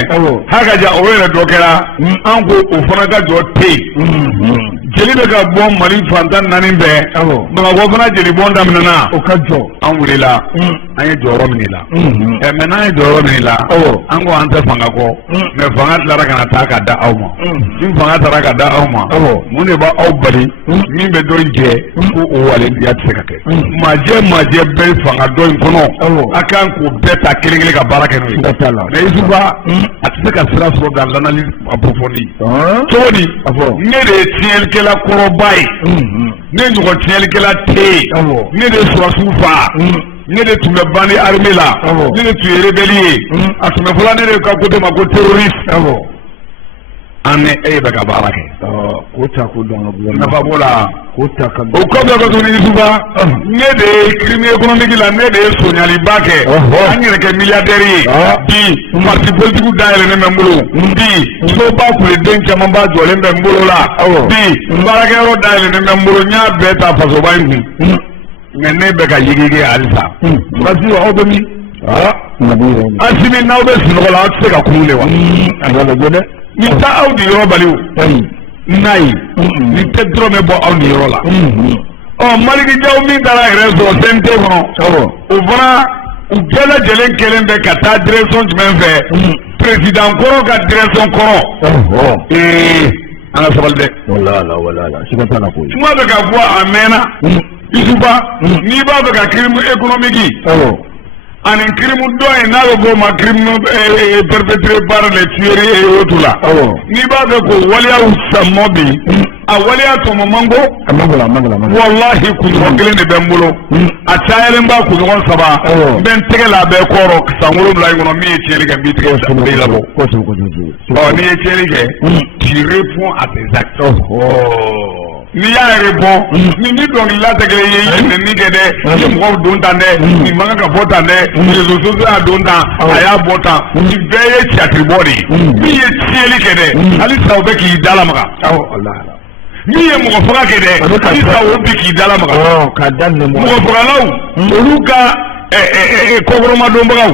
hakaja o yɛrɛ dɔ kɛra an ko o fana ka jɔ te jeli bɛ ka bɔ Mali fantan 4 bɛɛ Bamakɔ fana jeli bɔn daminɛna o ka jɔ an wulila an ye jɔyɔrɔ min la mais n'an ye jɔyɔrɔ min la an ko an tɛ fanga kɔ mais fanga tilara ka na taa ka da aw ma ni fanga taara ka da aw ma mun de b'a aw bali min bɛ dɔ jɛ ko o walediya tɛ se ka kɛ majɛ bɛ fanga dɔ in kɔnɔ a kan k'o bɛɛ ta kelen kelen ka baara kɛ n'o ye mais Isufa a tɛ se ka sira sɔrɔ dans l'analyse approfondie cogo di ne de ye tiɲɛlikɛla kɔrɔba ye ne ɲɔgɔn tiɲɛlikɛla tɛ yen ne de ye sɔrɔsiw fa ne de tun bɛ bandi armée la ne de tun ye rebelle ye a tun bɛ fɔla ne de ka côté ma ko terroriste an ni e bɛ ka baara kɛ o ta ko dɔn ka gouvernement nafa b'o la o ta ka o kɔfɛ ka tuguni Yusufa ne de ye crime économique la ne de ye soɲaliba kɛ an yɛrɛ kɛ milliardaire ye bi parti politique dayɛlɛlen bɛ n bolo bi soba kuleden caman ba jɔlen bɛ n bolo la bi baarakɛyɔrɔ dayɛlɛlen bɛ n bolo n y'a bɛɛ ta fasoba in kun nka ne bɛ ka yigige halisa parce aw bɛ min Asimi n'aw bɛ sunɔgɔ la aw tɛ se ka kun de wa nin tɛ aw ni yɔrɔ bali o n'a ye nin tɛ dɔrɔmɛ bɔ aw ni yɔrɔ la Maliki Jaw min taara yɛrɛ sɔrɔ CNT kɔnɔ o fana u bɛɛ lajɛlen kɛlen bɛ ka taa direction jumɛn fɛ président kɔrɔ ka direction kɔrɔ an ka sabali dɛ tuma bɛ ka fɔ a mɛnna Yusufa n'i b'a fɛ ka crime économique ani crime dɔ in n'a bɛ fɔ o ma crime perpétré par les tueries et autres la n'i b'a fɛ k'o waleyaw san mɔ bi a waleya tɔmɔ man go walahi kunɲɔgɔn kelen de bɛ n bolo a cayalen b'a kunɲɔgɔn 7 n bɛ n tɛgɛ la a bɛɛ kɔrɔ san 7 in kɔnɔ min ye tiɲɛli kɛ n b'i tɛgɛ labɔ n'i ye tiɲɛli kɛ tu réponds à tes actes n'i y'a répond ni dɔnkilida tɛ kelen ye i ye nɛni kɛ dɛ i ye mɔgɔw don tan dɛ nin man kan ka fɔ tan dɛ réseaux sociaux y'a don tan a y'a bɔ tan nin bɛɛ ye tiyatiribɔ de ye min ye tiɲɛli kɛ dɛ halisa u bɛ k'i dalamaga min ye mɔgɔ faga kɛ dɛ halisa o bɛ k'i dalamaga mɔgɔ fagalaw olu ka kɔkɔrɔmadonbagaw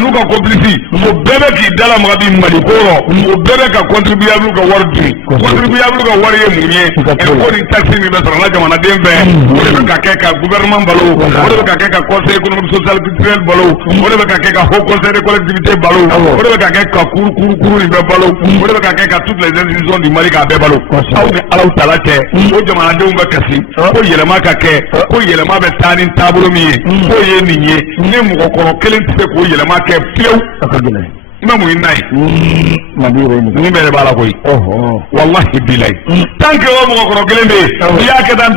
n'u ka complice o bɛɛ bɛ k'i dalamaga bi Mali ko rɔ o bɛɛ bɛ ka contribuable ka wari dun contribuable ka wari ye mun ye impôt ni taxe min bɛ sɔrɔ an ka jamanaden bɛɛ o de bɛ ka kɛ ka gouvernement balo o de bɛ ka kɛ ka conseil économique social culturel balo o de bɛ ka kɛ ka haut conseil de collectivité balo o de bɛ ka kɛ ka kuru nin bɛɛ balo o de bɛ ka kɛ ka toutes les institutions du Mali k'a bɛɛ balo aw ni Alaw tala cɛ o jamanadenw bɛ kasi ko yɛlɛma ka kɛ ko yɛlɛma bɛ taa ni taabolo min ye k'o ye nin ye ne mɔgɔkɔrɔ kelen tɛ se k'o yɛlɛma kɛ fiyewu n bɛ mun n'a ye nin bɛɛ de b'a la koyi walahi bilayi tant que o mɔgɔkɔrɔ kelen bɛ yen n'i y'a kɛ tan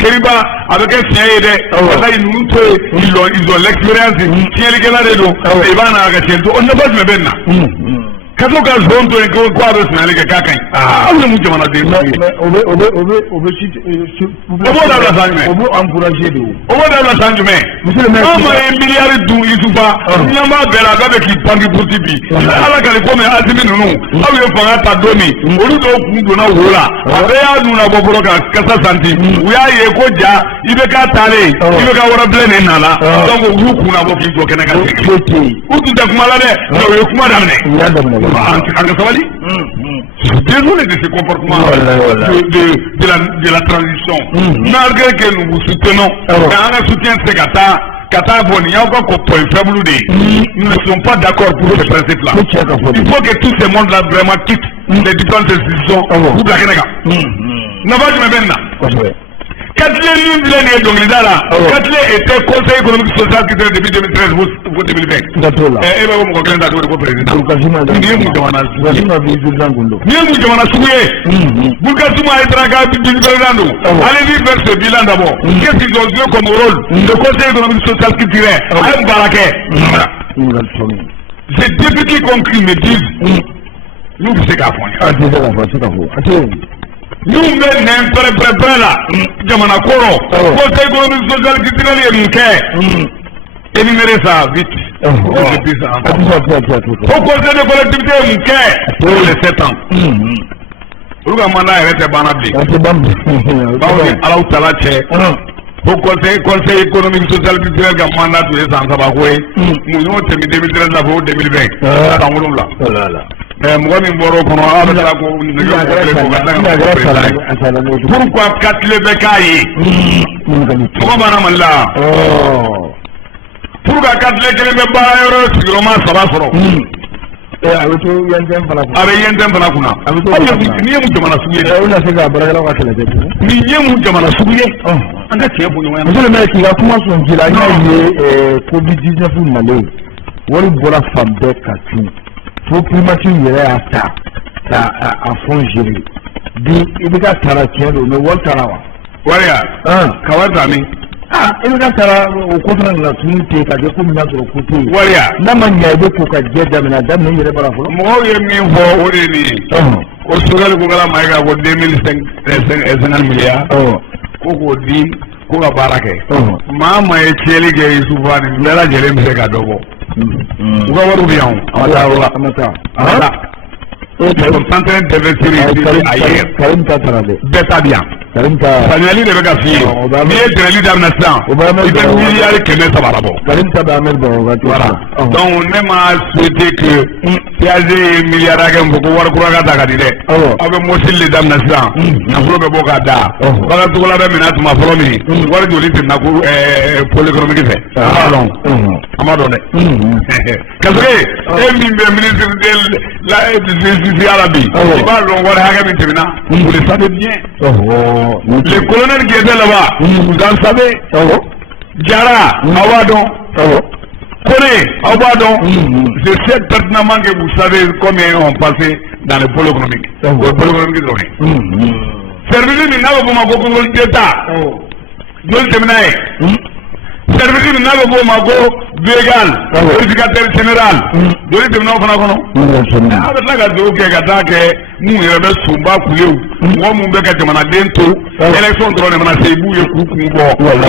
Keriba a bɛ kɛ fiɲɛ ye dɛ walahi ninnu to yen ils ont l'expérience tiɲɛlikɛla de don i b'a n'a ka tiɲɛ to o nafa jumɛn bɛ nin na ka to ka zon to yen ko a bɛ suɲɛli kɛ k'a ka ɲi aw ye mun jamanaden ye o b'o dabila san jumɛn o b'o encourager de o b'o dabila san jumɛn anw ma ye miliyari dun Yusufa ɲɛmaa bɛɛ la a bɛɛ bɛ k'i banki buruti bi ala kali komi Asimi ninnu aw ye fanga ta don min olu dɔw kun donna wo la a bɛɛ y'a nun labɔ fɔlɔ ka kasa santi u y'a ye ko ja i bɛ k'a taalen i bɛ ka wara bilen de nana donc u y'u kun labɔ k'i jɔ kɛnɛ kan u tun tɛ kuma la dɛ mais u ye kuma daminɛ an ka sabali désolé de ce comportement de la transition malgré que nous vous soutenons mais an ka soutien tɛ se ka taa fɔ nin y'aw ka point faible de ye nous ne sommes pas d'accord pour ce principe là il faut que tous ces mondes là vraiment quittent les différentes institutions k'u bila kɛnɛ kan nafa jumɛn bɛ nin na Katile min filɛ nin ye dɔnkilida la Katile était conseil économique social culturel depuis 2013 fo 2020 e bɛ ko mɔgɔ kelen ta cogo di ko président nin ye mun jamana sugu ye nin ye mun jamana sugu ye Burkasima Aïdara ka vice-président don allez-y faire ce bilan d'abord qu'est-ce qu'ils ont joué comme rôle le conseil économique social culturel a ye baara kɛ c'est depuis qu'ils concluent me disent n'u bɛ se k'a fɔ n'u bɛ nɛn pɛrɛ la jamana kɔrɔ conseil économique social culturel ye mun kɛ énumérer ça vite o conseil de collectivité ye mun kɛ pour les 7 ans olu ka mandat yɛrɛ tɛ banna bilen bawo ni Alaw tala cɛ o conseil économique social culturel ka mandat tun ye san 3 ko ye mun y'o tɛmɛ 2013 la fo 2020 san 7 mɔgɔ min bɔra o kɔnɔ aw bɛ taa ko nɛgɛ ko ka taa ka fɔ président pourquoi Katile bɛ k'a ye mɔgɔ b'an na Mali la pour que Katile kelen bɛ baara yɔrɔ sigiyɔrɔma 7 sɔrɔ a bɛ to yɛntɛn fana kunna nin ye mun jamana sugu ye nin ye mun jamana sugu ye an ka tiɲɛ fɔ ɲɔgɔn ye monsieur le maire k'i ka kuma sɔn ji la n y'a ye Covid-19 nalen wari bɔra fan bɛɛ ka cun fo primature yɛrɛ y'a ta a fond gérer bi i bɛ ka tara tiɲɛ don mais wari tara wa wari ya ka wari ta min I bɛ ka taara o ko fana na tun tɛ ka kɛ ko min sɔrɔ ko tɛ wariya n'a ma ɲɛ I bɛ ko ka jɛ daminɛ daminɛ yɛrɛ bara fɔlɔ mɔgɔw ye min fɔ o de ye nin ye ko Sogɛli ko kala Mayiga ko 2050 milliards ko k'o di ko ka baara kɛ maa maa ye tiɲɛli kɛ Isufu ni bɛɛ lajɛlen bɛ se ka dɔ bɔ u ka wariw bɛ yan o a ma taa o la a ma taa ils sont en train d'investir ici ailleurs Karim ta taara dɛ bɛɛ ta bi yan Karim ta saniyali de bɛ ka f'i ye n'i ye dɛrɛli daminɛ sisan I bɛ miliyari 300 labɔ Karim ta bɛ Amɛri bɔ o waati voilà donc ne ma souhaité que PAG ye miliyari hakɛ min fɔ ko wari kura ka ta ka di dɛ aw bɛ mɔsili de daminɛ sisan nafolo bɛ bɔ ka da bagancogola bɛ minɛ tuma fɔlɔ min wari joli tɛmɛna ko pôle économique fɛ an b'a dɔn dɛ kasɔrɔ e min bɛ ministre de la justice la bi I b'a dɔn wari hakɛ min tɛmɛna vous le savez bien les colonels qui étaient là-bas vous en savez Diarra aw b'a dɔn Kone aw b'a dɔn je sais pertinemment que vous savez combien ont passé dans le pôle économique o pôle économique dɔrɔn service min n'a bɛ f'o ma ko contrôle d'État joli tɛmɛna ye service min n'a bɛ f'o ma ko Bégal vérificateur général joli tɛmɛna o fana kɔnɔ a bɛ tila ka dugawu kɛ ka taa kɛ mun yɛrɛ bɛ sunba kulew mɔgɔ mun bɛ ka jamanaden to élection dɔrɔn de mana se I b'u ye k'u kun bɔ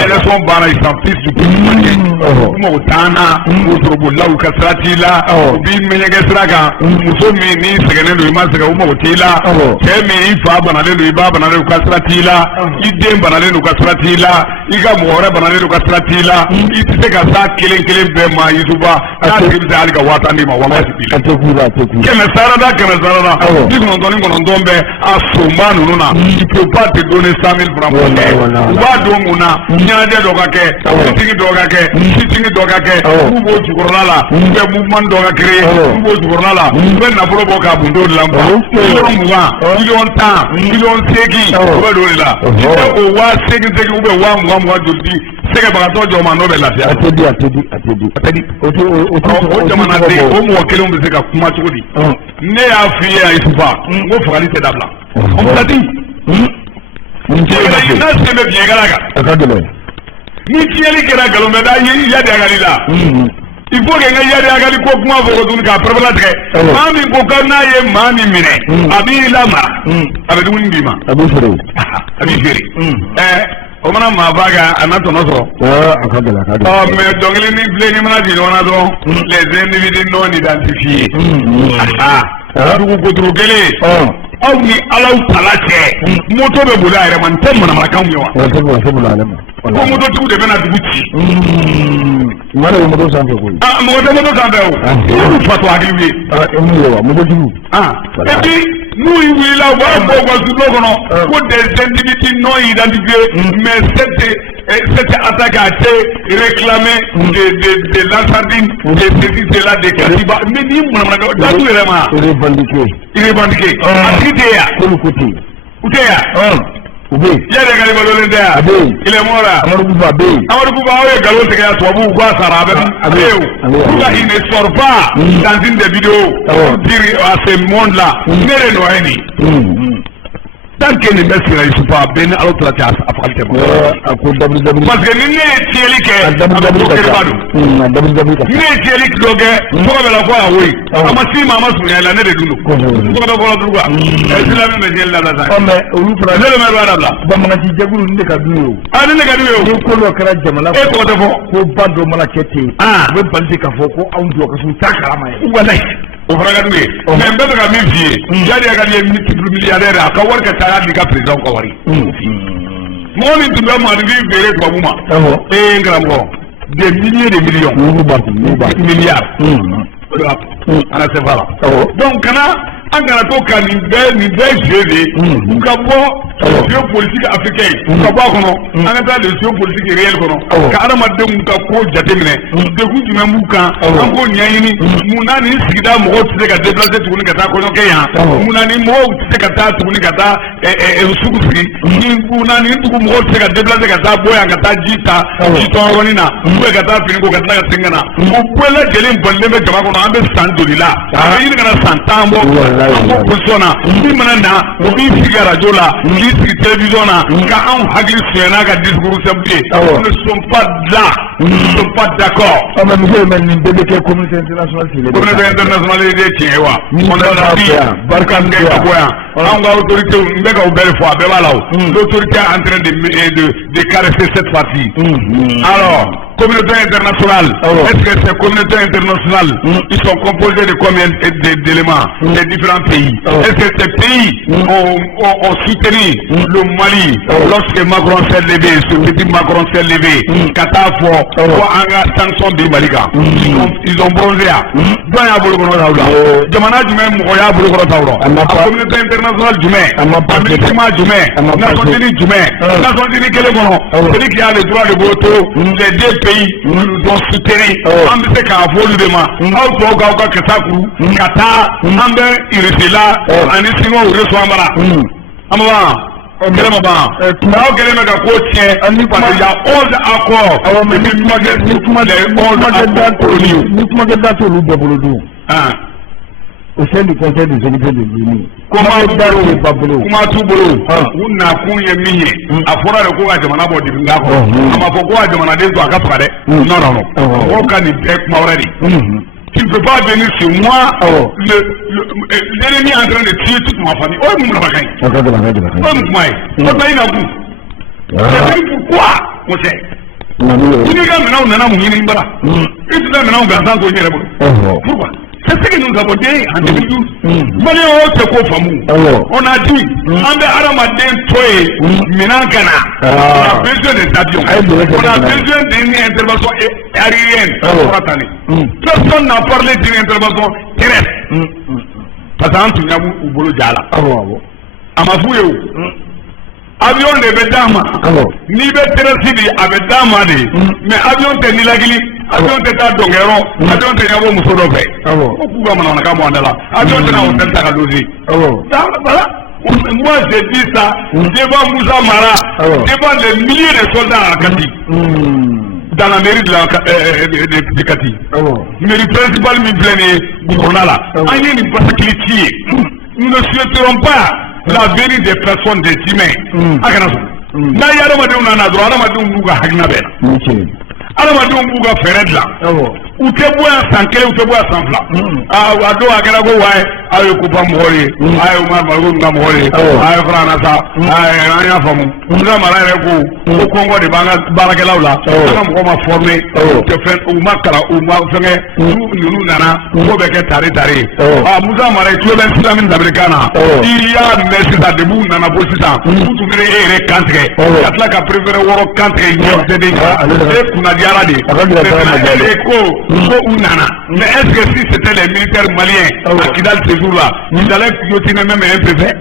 élection banna ils s'en fichent du peuple malien u mago t'an na wotorobolilaw ka sira t'i la u b'i mɛɲɛkɛ sira kan muso min n'i sɛgɛnnen don I ma sɛgɛn u mago t'i la cɛ min I fa banalen don I ba banalen don ka sira t'i la I den banalen don ka sira t'i la I ka mɔgɔ wɛrɛ banalen don ka sira t'i la I tɛ se ka s'a kelen kelen bɛɛ ma Yusufa n'a tigi bɛ se hali ka 5000 di ma walahi t'i la kɛmɛ sarada 99 bɛ a sonba ninnu na I peux pas te donner 100 000 francs pour kɛ u b'a don mun na ɲɛnajɛ dɔ ka kɛ fitini dɔ ka kɛ fitini dɔ ka kɛ k'u b'o jukɔrɔla la ou bien mouvement dɔ ka créer k'u b'o jukɔrɔla la u bɛ nafolo bɔ k'a bun t'o de la miliyɔn 20 miliyɔn 10 miliyɔn 8 u bɛ don de la I bɛ o 8 ou bien 20 joli di sɛgɛbagatɔ jɔ ma n'o bɛ lafiya a tɛ di o jamanaden o mɔgɔ kelenw bɛ se ka kuma cogo di ne y'a f'i ye a Isufa n ko fagali tɛ dabila on t'a dit n'a sen bɛ biɲɛkala kan ni tiɲɛli kɛra nkalonmɛda yadiagali la il faut que n ka yadiagali ko kuma fɔ ko tuguni k'a pɛrɛpɛrɛ tigɛ maa min ko ka n'a ye maa min minɛ a b'i lamara a bɛ dumuni d'i ma a b'i feere o mana maa ba kan a na tɔnɔ sɔrɔ mais dɔnkili ni bilenni mana jigin ɲɔgɔn na dɔrɔn les individus non identifiés dugu koturu kelen aw ni Alaw tala cɛ moto bɛ boli a yɛrɛ ma n tɛ manamanakanw ye wa ko mototigiw de bɛna dugu ci mɔgɔ tɛ moto sanfɛ o olu fatɔ hakiliw ye et puis n'u wulila u b'a bɔ u ka studio kɔnɔ ko des individus non identifiés mais cette attaque a été réclamée de l'Ansardine de ceci cela de Katiba mais ni manamanakanw datu yɛrɛ ma revendiqué a tigi tɛ yan u tɛ yan yadiagali balolen tɛ yan il est mort Amadu Kuba aw ye nkalon tigɛ yan tubabuw k'a sara a bɛ pourquoi il ne sort pas dans une des vidéos pour dire à ce monde là ne de nɔ ye nin tant que nin bɛ sira Isufa bɛɛ ni Alaw tala cɛ a fagali tɛ ban parce que ni ne ye tiɲɛli kɛ a bɛ fɔ kɛnɛba don ni ne ye tiɲɛli dɔ kɛ tɔgɔ bɛ la fɔ a woyi a ma s'i ma a ma surunya la ne de dun don tɔgɔ bɛ fɔlɔ tugun quoi silamɛ bɛ tiɲɛli labila sa mais olu fana ne de bɛ b'a dabila bamananci jɛkulu ne ka d'u ye o ne ne ka d'u ye o ni ko dɔ kɛra jamana e tɔgɔ tɛ fɔ ko ba dɔ mana kɛ ten u bɛ bali k'a fɔ ko anw jɔ ka sɔrɔ u t'a kalama ye walayi o fana ka d'u ye mais n bɛ fɛ ka min f'i ye yadiagali ye multimilliardaire a ka wari ka taa hali ka président ka wari mɔgɔ min tun bɛ maaninfin feere tubabu ma n karamɔgɔ des milliers de millions milliards ana sefa la donc kana an kana to ka nin bɛɛ jouer u ka bɔ géopolitique africaine u ka bɔ a kɔnɔ an ka taa le géopolitique réel kɔnɔ ka adamadenw ka ko jateminɛ degun jumɛn b'u kan an k'o ɲɛɲini mun na nin sigida mɔgɔw tɛ se ka déplacer tuguni ka taa kɔɲɔkɛ yan mun na nin mɔgɔw tɛ se ka taa tuguni ka taa sugu sigi mun na nin dugu mɔgɔw tɛ se ka déplacer ka taa bɔ yan ka taa ji ta ji tɔn yɔrɔnin na ou ka taa fini ko ka tila ka segin ka na o bɛɛ lajɛlen balilen bɛ jama kɔnɔ an bɛ san joli la a bɛ ɲini ka na san 10 bɔ an b'o position na min mana na o b'i sigi arajo la k'i k'i sigi télévision na ka anw hakili sonyana ka discours simple on ne sont pas là ils ne sont pas d'accord mais monsieur mais nin bɛɛ bɛ kɛ communauté internationale sigi communauté internationale de tiɲɛ wa on a dit barkan kɛ ka bɔ yan anw ka autorité n bɛ ka o bɛɛ de fɔ a bɛɛ b'a la o l'autorité est en train de caresser cette partie alors communauté internationale est-ce que ces communautés internationales ils sont composés de combien d'éléments des différents pays est-ce que ces pays ont soutenu le Mali lorsque Macron s'est levé ce petit Macron s'est levé Katafo pour en sanction du Mali ils ont bronzé donc y'a bolo kɔnɔ taw la jamana jumɛn mɔgɔ y'a bolo kɔnɔ taw la a communauté internationale jumɛn a musulman jumɛn Nations Unies jumɛn Nations Unies kelen kɔnɔ celui qui a le droit de voter les deux pays nous ont soutenu an bɛ se k'a fɔ olu de ma aw tɔw k'aw ka kasa kuru ka taa an bɛ irisi la ani siniwaw reçoit bara an bɛ ban kɛlɛ ma ban n'aw kɛlen bɛ ka ko tiɲɛ parce qu'il y a 11 accords ni kumakɛ da t'olu bɛɛ bolo dun au sein du conseil de sécurité de l'ONU kuma t'u bolo u nakun ye min ye a fɔra de ko ka jamana bɔ dibiŋa kɔrɔ a ma fɔ ko ka jamanaden to a ka faga dɛ non non non mɔgɔw ka nin bɛɛ kuma wɛrɛ de tu ne peux pas venir sur moi l'ennemi est en train de tuer toute ma famille o ye mun bilama kan ye o ye mun kuma ye o tuma i na kun c'est pourquoi mon cher n'i ka minɛnw nana mun ɲini bara i tɛ taa minɛnw gansan to n yɛrɛ bolo pourquoi c'est ce que nous avons dit en 2012. Malien c'est quoi famou? On a dit, en de Aramaden Toye, Minankana, on a besoin des avions. On a besoin d'une intervention aérienne. Personne n'a parlé d'une intervention terrestre. Parce que nous avons eu Bolo Diala. Amafouye. Avion de Bedama. Ni Beteresibi à Bedama, mais avion de Nilagili. Avion de Dongero, avion de Yabo Moussodofe. Pourquoi on a qu'à moi là? Avion de Naouten Tagadozi. Voilà. Moi j'ai dit ça devant Moussa Mara, devant les milliers de soldats à Kati. Dans la mairie de Kati. Mairie principale Miblene Boukonala. Aïe n'est pas cliqué. Nous ne souhaiterons pas la venue des personnes des humains. Akanaso. Na Yaramadou Nana, Ramadou Bouga Hagnaber. Adamadenw b'u ka fɛɛrɛ dilan u tɛ bɔ yan san kelen u tɛ bɔ yan san fila a don a kɛra ko waye aw ye kupa mɔgɔw ye a ye Umaru Mariko ka mɔgɔw ye a ye Farana sa an y'a faamu Musa Mara yɛrɛ ko kɔngɔ de b'an ka baarakɛlaw la an ka mɔgɔw ma former u tɛ fɛn u ma kalan u ma fɛngɛ ninnu nana ko bɛ kɛ tare tare Musa Mara i tulo bɛ Silami Amerika na i y'a mɛn sisan depuis u nana bɔ sisan u tun bɛ e yɛrɛ kan tigɛ ka tila ka préféré wɔɔrɔ kan tigɛ ɲɛfɛden e kunnadi Yara de ko u nana mais est-ce que si c'était les militaires maliens à Kidal ce jour-là ils allaient piétiner même un préfet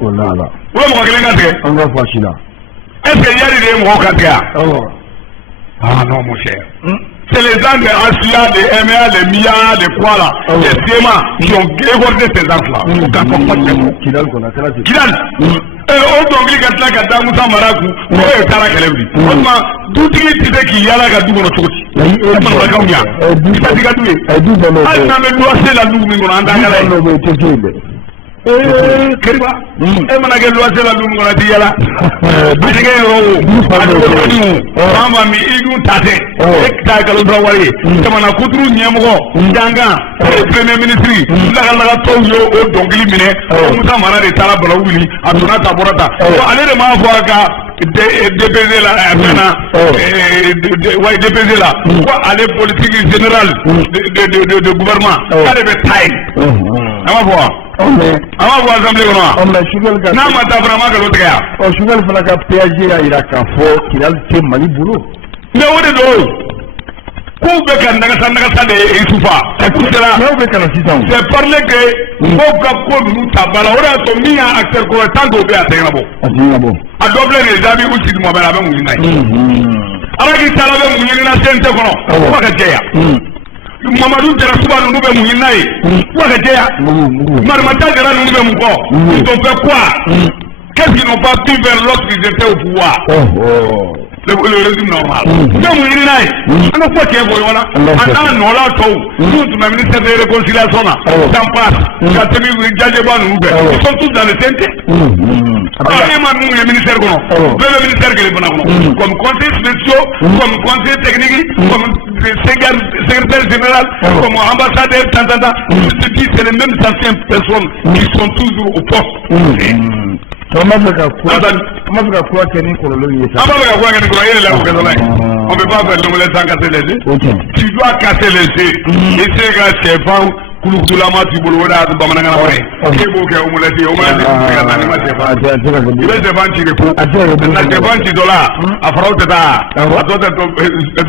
oh là là ou mɔgɔ kelen kan tigɛ an ka fasi la est-ce que Yari de ye mɔgɔ kan tigɛ ah non mon cher c'est les gens de Assia, de MA, de Mia, de quoi là, de Sema qui ont évorté ces enfants-là. Kidal. Dongili ka tila ka taa Musa Mara kun o ye taara kɛlɛ wuli o tuma dutigi tɛ se k'i yaala ka du kɔnɔ cogo di e manakaw yan i ka du ye hali n'an bɛ luwanse la dugu min kɔnɔ an t'a yaala ye Keriba e mana kɛ luwanse la dugu min kɔnɔ a t'i yaala bitigɛ yɔrɔ o a dɔgɔnin o fan fan min i dun ta tɛ e ta ye kalo dɔrɔn wari ye jamana kuturu ɲɛmɔgɔ dankan premier ministre lakalakatɔw ye o dɔnkili minɛ Musa Mara de taara bala wuli a donna ta bɔra ta ale de m'a fɔ a ka DPG la fɛn na DPG la ko ale politique générale de gouvernement k'ale bɛ taa yen a m'a fɔ wa a m'a fɔ assemblée kɔnɔ wa n'a ma taa fana a ma nkalon tigɛ yan. Sugali fana ka PAG y'a jira k'a fɔ Kidal tɛ Mali bolo. mais o de don k'u bɛ ka nagasa de Isufa n'aw bɛ ka na sisan c'est parler que mɔgɔw ka ko ninnu ta ba la o de y'a to min y'a acteur kɔrɔ tant que o bɛ a tɛgɛ bɔ a dɔ filɛ nin ye Zabi u sigi Mohamed a bɛ mun ɲini n'a ye Ala k'i taala bɛ mun ɲini na CNT kɔnɔ fo ka jɛya Mamadou Jara Souba ninnu bɛ mun ɲini n'a ye fo ka jɛya Marimata Jara ninnu bɛ mun kɔ ils ont fait quoi qu'est-ce qu'ils n'ont pas pu faire lorsqu'ils étaient au pouvoir le régime normal. Donc il n'a pas quoi qu'il y ait voilà. En non là tout, nous tout le ministère de réconciliation là, ça passe. Ça tenu Djadjeba nous, ils sont tous dans le TNT. Le ministère le ministère qui est bon, comme conseil spéciaux, comme conseil technique, comme secrétaire général, comme ambassadeur, je te dis c'est les mêmes anciennes personnes qui sont toujours au poste. On ne peut pas croire qu'il y a une colonie. On ne peut pas faire l'omelette sans casser les œufs. Tu dois casser les œufs. Et c'est que c'est pas Kulama Tibouloda, Bamananga, Keboka, Omelette, il est devant Tirepo, devant Tidola, à Frauteta, à Tota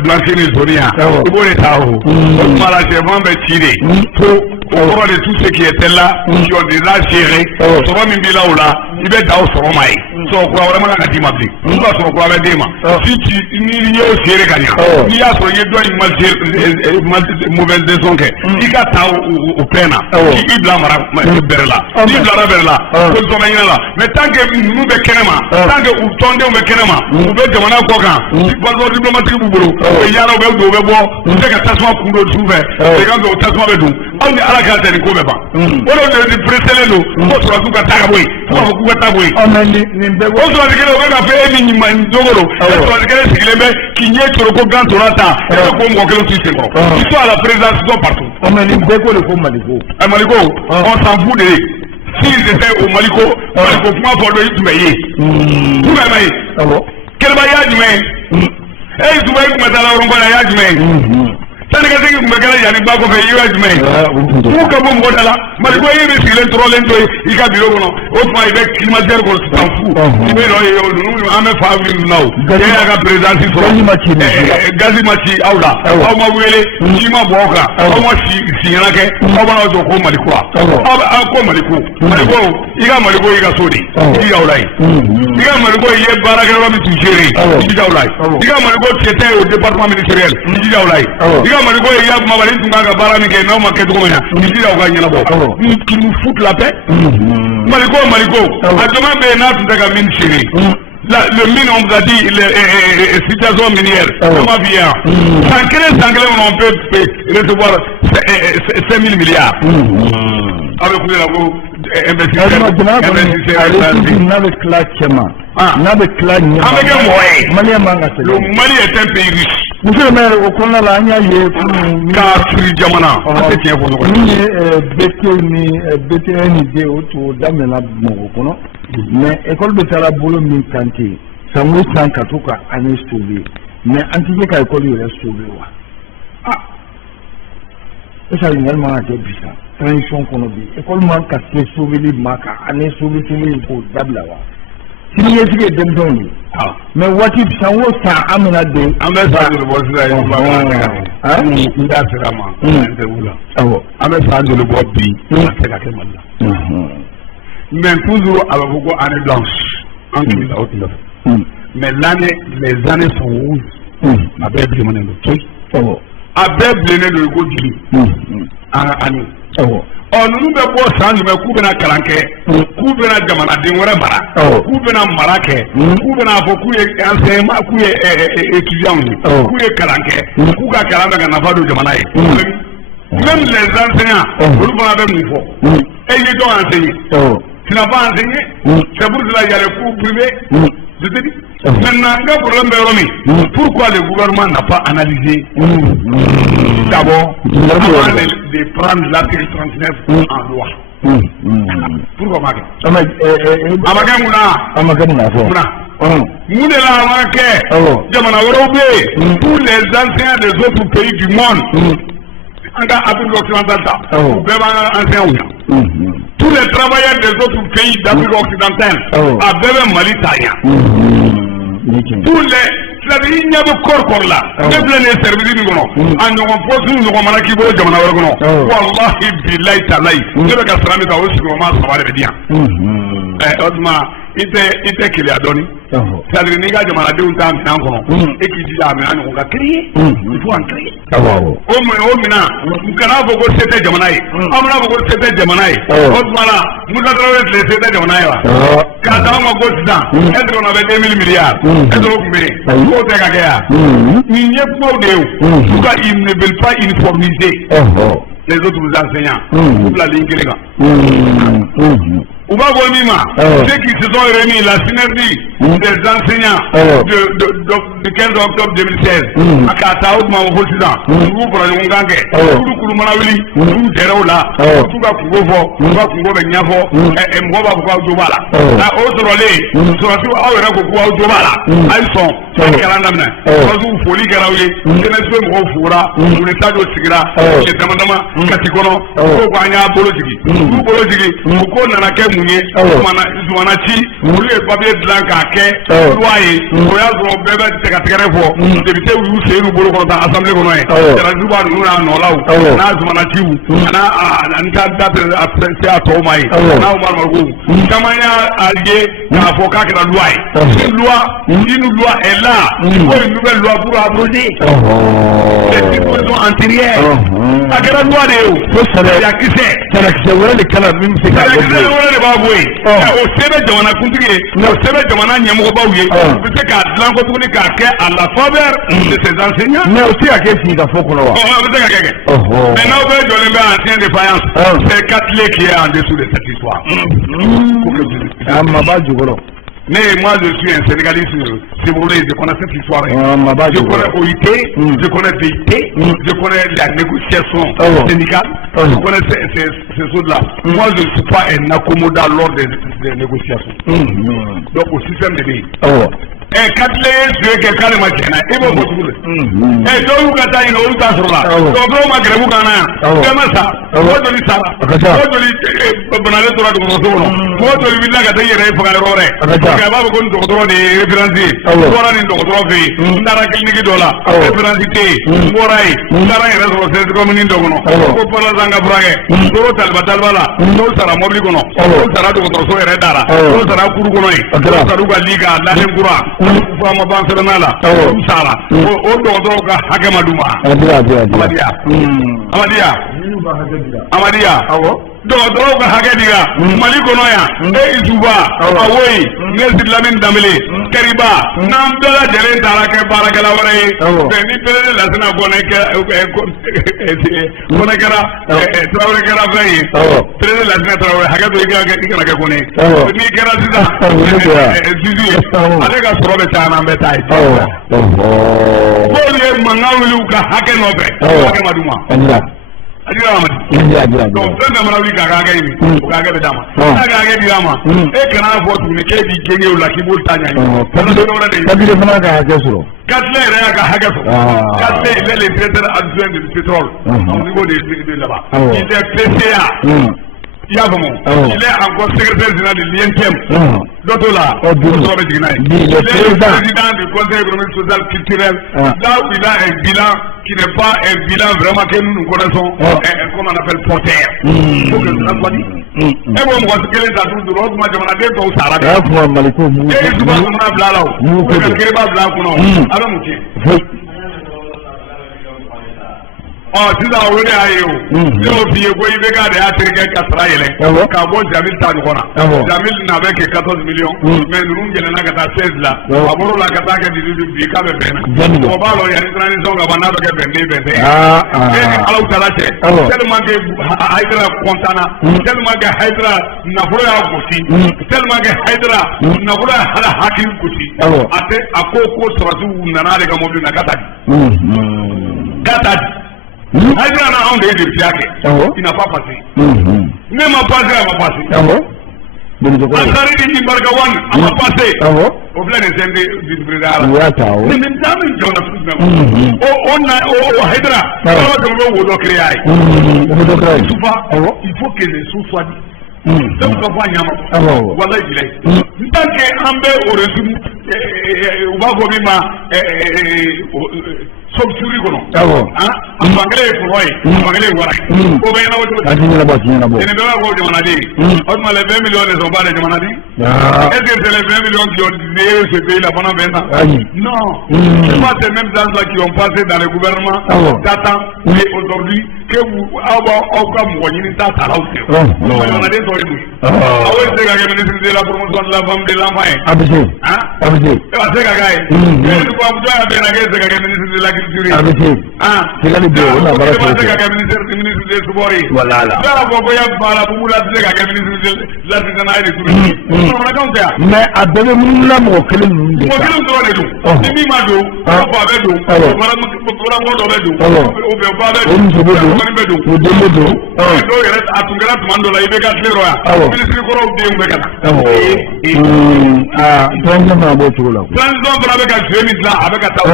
Blanchine et Sonia, au Bonetao, au Malachevant Bétiré, au cours de tout ce qui était là, qui ont déjà géré, Sora Mimbila ou là, il va être au Soromaï. So, vraiment, la Timabli. Nous allons croire à Dema. Si tu n'y es au Sierra Gagna, il y a sur les doigts une mauvaise raison que il y a au Pena, il blamera Berla, il blamera Berla, mais tant que nous be Kenema, tant que vous tendez au Kenema, vous be Jamana Kogan, il va avoir diplomatique pour vous, il y a un peu de bois, vous savez que ça soit pour nous trouver, les gens de Tasma Bedou, on est à la carte de Kobepa. On est pressé l'eau, on se retrouve à Tagaboui, on va vous Tagaboui. On se retrouve à faire un Dogoro, on se retrouve à qui n'y est sur le Kogan Torata, et le Congo que l'on tisse. Ils sont à la présence partout. On a une déco de Maliko. À Maliko, on s'en fout de s'ils étaient au Maliko, Maliko, comment pour le payer? Vous m'avez quel voyage, mais et tu vois que maintenant on va voyage, ça ne veut pas dire que Yannick Bako fait mais où que vous voyez là, Maliko est si l'intro il y a du logo, autrement il va climatiseur qu'on s'en fout. Il va nous amener favori now. Il y a la présence sur Gazimachi, Aula, Auma Wele, Jima Boka, Auma Siyanake, Auma Ozoko Maliko, Ako Maliko, Maliko, il y a Maliko, il y a Sodi, il y a Olay. Il y a Maliko, il y a Barakami Tujeri, il y a Olay. Il y a Maliko qui était au département ministériel, il y a Olay. Maliko il y a Mabali Tunga Barami qui est non marqué de Gomena, il y a Oganyabo, qui nous foutent la paix. Maliko, à demain, Bénat, Dagamine Chéri. Le mine, on vous a dit, les situations minières, comment vient. Sanglais, on peut recevoir 5 000 milliards. Avec vous, le Mali est un pays riche. Monsieur le maire, au Kona la Anya Jamana, BTN idée autour d'Amena Mokono, mais école de Tarabolo Minkanti, Samu Sankatuka, année sauvée, mais Antika école est sauvée. Et ça, également, à Débissa, transition qu'on a dit, école manque à se sauver les marques, année sauvée, pour Dablawa. S'il y a des gens, mais what if Sanwo Sa Amena de Ambassadeur il a fait la main. Ambassadeur le Bobby, mais toujours avec beaucoup d'années blanches, en 2009. Mais les années sont rouges, avec le monnaie de truc, avec le Godili, en année. Nous ne pouvons pas nous couper calanquet, couper la jamana de Mara, couper la maraque, couper la beaucoup d'enseignements, étudiants, couper calanquet, couper calanquet n'a pas de jamanaï. Même les enseignants, vous l'avez mis fort. Et ils doivent enseigner. Tu n'as pas enseigné, c'est pour cela qu'il y a les cours privés. Je te dis. Maintenant, le problème de Romy, pourquoi le gouvernement n'a pas analysé d'abord avant de prendre l'article 39 en loi? Pourquoi Maga? Tous les anciens des autres pays du monde, tous les travailleurs des autres pays d'Afrique occidentale avaient Malitaïa. Tous les c'est-à-dire il n'y a pas de corps là. Même les services du gouvernement. En nous posant nous comme qui veut jamana gouvernement. Wallahi billahi ta'ala. Je vais casser la maison aussi comment ça va le bien. Autrement, il était qu'il a donné. C'est-à-dire les gars jamana de un temps encore. Et qui dit ah mais on va crier. Il faut en crier. Oh mina, nous canons beaucoup c'était jamana. Amna beaucoup c'était jamana. Autrement là. Musa Traoré tile se tɛ jamana ye wa k'a taa ma ko sisan est-ce qu'on avait 2000 milliards est-ce que o tun bɛ yen k'o tɛ ka kɛ yan nin ye kumaw de ye o en tout cas ils ne veulent pas uniformiser les autres enseignants u bila ligne kelen kan u b'a fɔ min ma ceux qui se sont réunis la synergie des enseignants de 15 octobre 2016 a k'a ta o tuma fɔ sisan u fara ɲɔgɔn kan kɛ olu kulu mana wuli olu gɛrɛ o la u t'u ka kungo fɔ u ka kungo bɛ ɲɛfɔ mɔgɔ b'a fɔ k'aw jo b'a la o sɔrɔlen sɔrɔsiw aw yɛrɛ ko k'aw jo b'a la a ye sɔn a ye kalan daminɛ sɔrɔsiw foli kɛra aw ye jeunesse bɛ mɔgɔw fora u ni tajo sigira tile dama dama kati kɔnɔ ko k'an y'a bolo jigi u bolo jigi u ko nana kɛ mun ye zumana ci olu ye papier dilan k'a kɛ loi ye o y'a sɔrɔ bɛɛ bɛ tɛgɛtɛgɛrɛ fɔ député y'u sen n'u bolo kɔnɔ tan assemblée kɔnɔ ye jarasiw b'a ninnu n'a nɔlaw n'a zumana ciw n'a taa da se a tɔw ma ye n'a Umaru Mariko caman y'a ye k'a fɔ k'a kɛra loi ye une loi est là il faut une nouvelle loi pour abroger les dispositions antérieures a kɛra loi de ye o sarakisɛ wɛrɛ de kala min bɛ se ka sarakisɛ wɛrɛ de b'a bɔ yen o se bɛ jamana kuntigi ye o se bɛ jamana ɲɛmɔgɔbaw ye u bɛ se k'a dilan ko tuguni k'a kɛ à la faveur de ces enseignants mais o tɛ ka kɛ sigikafɔ kɔnɔ wa a bɛ se ka kɛ mais n'aw bɛɛ jɔlen bɛ ancien défaillance c'est Katile qui est en dessous de cette histoire Maba Jukɔrɔ. Mais moi je suis un Sénégaliste, si vous voulez, je connais cette histoire. Je connais OIT, je connais VIT, je connais la négociation syndicale, je connais ces choses-là. Moi je ne suis pas un accommodant lors des négociations. Donc au système de vie. Katile ye kɛ k'ale ma tiɲɛ na i b'o fɔ cogo di dɔw y'u ka taa ɲini olu t'a sɔrɔ la dɔgɔtɔrɔw ma gɛrɛbu kan na yan bɛɛ ma sa mɔgɔ joli sara mɔgɔ joli banalen tora dɔgɔtɔrɔso kɔnɔ mɔgɔ joli wulila ka taa i yɛrɛ ye faga yɔrɔ wɛrɛ parce que a b'a fɔ ko nin dɔgɔtɔrɔ de ye référence ye n bɔra nin dɔgɔtɔrɔ fɛ yen n taara kiliniki dɔ la référence tɛ yen n bɔra yen n taara n yɛrɛ sɔrɔ CSCOM dɔ kɔnɔ ko Palasan ka furakɛ n tora taliba la n'o sara mɔbili kɔnɔ n'o sara dɔgɔtɔrɔso yɛrɛ dara n'o sara kuru kɔnɔ yen n'o sara u ka liga lalen kura fama ban sɛbɛnna la u sara o dɔgɔtɔrɔw ka hakɛ ma d'u ma Amadiya dɔgɔtɔrɔw ka hakɛ dira Mali kɔnɔ yan Isuba Awoyi Nesi Lamine Dambele Kariba n'an bɛɛ lajɛlen taara kɛ baarakɛla wɛrɛ ye ni Perele Lasina Kɔnɛ kɛra Tarawele kɛra fɛn ye Perele Lasina Tarawele hakɛ to i kana kɛ Kɔnɛ n'i kɛra sisan Zizi ye ale ka sɔrɔ bɛ caya n'an bɛɛ ta ye k'olu ye mankan wuli u ka hakɛ nɔfɛ hakɛ ma d'u ma donc fɛn bɛɛ mana wuli k'a ka hakɛ ɲini o ka hakɛ bɛ d'a ma n'a ka hakɛ dir'a ma e kana fɔ tuguni k'e b'i gɛngɛ o la k'i b'o ta ɲɛɲini Katile fana ka hakɛ sɔrɔ Katile yɛrɛ y'a ka hakɛ sɔrɔ Katile il est le directeur adjoint du pétrole au niveau de là-bas il est PCA i y'a faamu il est encore secrétaire général de l'INTM dɔ t'o la o sɔrɔ bɛ jigin n'a ye il est le président du conseil économique social culturel là où il a un bilan qui n'est pas un bilan vraiment que nous connaissons comme on appelle porteur faut que cela soit dit e b'o mɔgɔ kelen ta tuuru o tuma jamanaden tɔw sara de e Isuba kumana bila la o ka Keriba bila a kɔnɔ a bɛ mun kɛ sisan o de y'a ye o ne y'o f'i ye ko IBK de y'a terikɛ ka sara yɛlɛ k'a bɔ Jamil ta ɲɔgɔn na Jamil n'a bɛ kɛ 14 millions mais ninnu yɛlɛnna ka taa 16 la a bɔr'o la ka taa kɛ 18 bi k'a bɛ bɛn na o b'a dɔn yanni transition ka ban n'a bɛ kɛ bɛn tɛ ni Alaw taala cɛ tellement que Hayidara content na tellement que Hayidara nafolo y'a gosi tellement que Hayidara nafolo y'a hala hakili gosi a ko sɔrɔsiw nana de ka mobili na k'a ta di Hayidara na anw de ye député kɛ il n'a pas passé ne ma passé a ma passé Ansari di Bargawan a ma passé o filɛ nin CND vice-président la mais nin taa min jamana sugu o Hayidara ala ka bɛ wo dɔ créer a ye Isuba il faut que les choses soient dites donc ka fɔ a ɲama walayi bilayi tant que an bɛ o régime u b'a fɔ min ma sauf suri kɔnɔ bangale foro ye bangale wara ko bɛ ɲɛnabɔ cogo di ɲɛnabɔ nin bɛɛ b'a fɔ jamanaden o tuma les 20 millions de sont pas des jamanaden est-ce que c'est les 20 millions qui ont créé ce pays là pendant 20 ans non c'est pas ces mêmes gens là qui ont passé dans les gouvernements datant et aujourd'hui que aw ka mɔgɔ ɲini t'a sara aw fɛ jamanaden tɔ ye mun aw bɛ se ka kɛ ministre de la promotion de la femme de l'enfant ye a bɛ se e b'a se ka k'a ye e ko abuja y'a bɛn na k'e se ka kɛ ministre de l'agriculture ye a bɛ se sɛgɛli bɛ yen o na baara e b'a se ka kɛ ministre de sport ye wala ne y'a fɔ ko y'a fa la bugu la tɛ se ka kɛ ministre de l'artisanat et du tourisme bamanankanw tɛ yan mais a bɛɛ bɛ mun la mɔgɔ kelen ninnu de mɔgɔ kelen dɔrɔn de don ni min ma don o fa bɛ don o baramɔgɔ dɔ bɛ don o bɛ ba bɛ don o dɔgɔnin bɛ don o den bɛ don dɔw yɛrɛ a tun kɛra tuma dɔ la i bɛ ka tile rɔ yan ministre kɔrɔw denw bɛ ka na transition fana b'o cogo la transition fana bɛ ka jouer min dilan a bɛ ka taa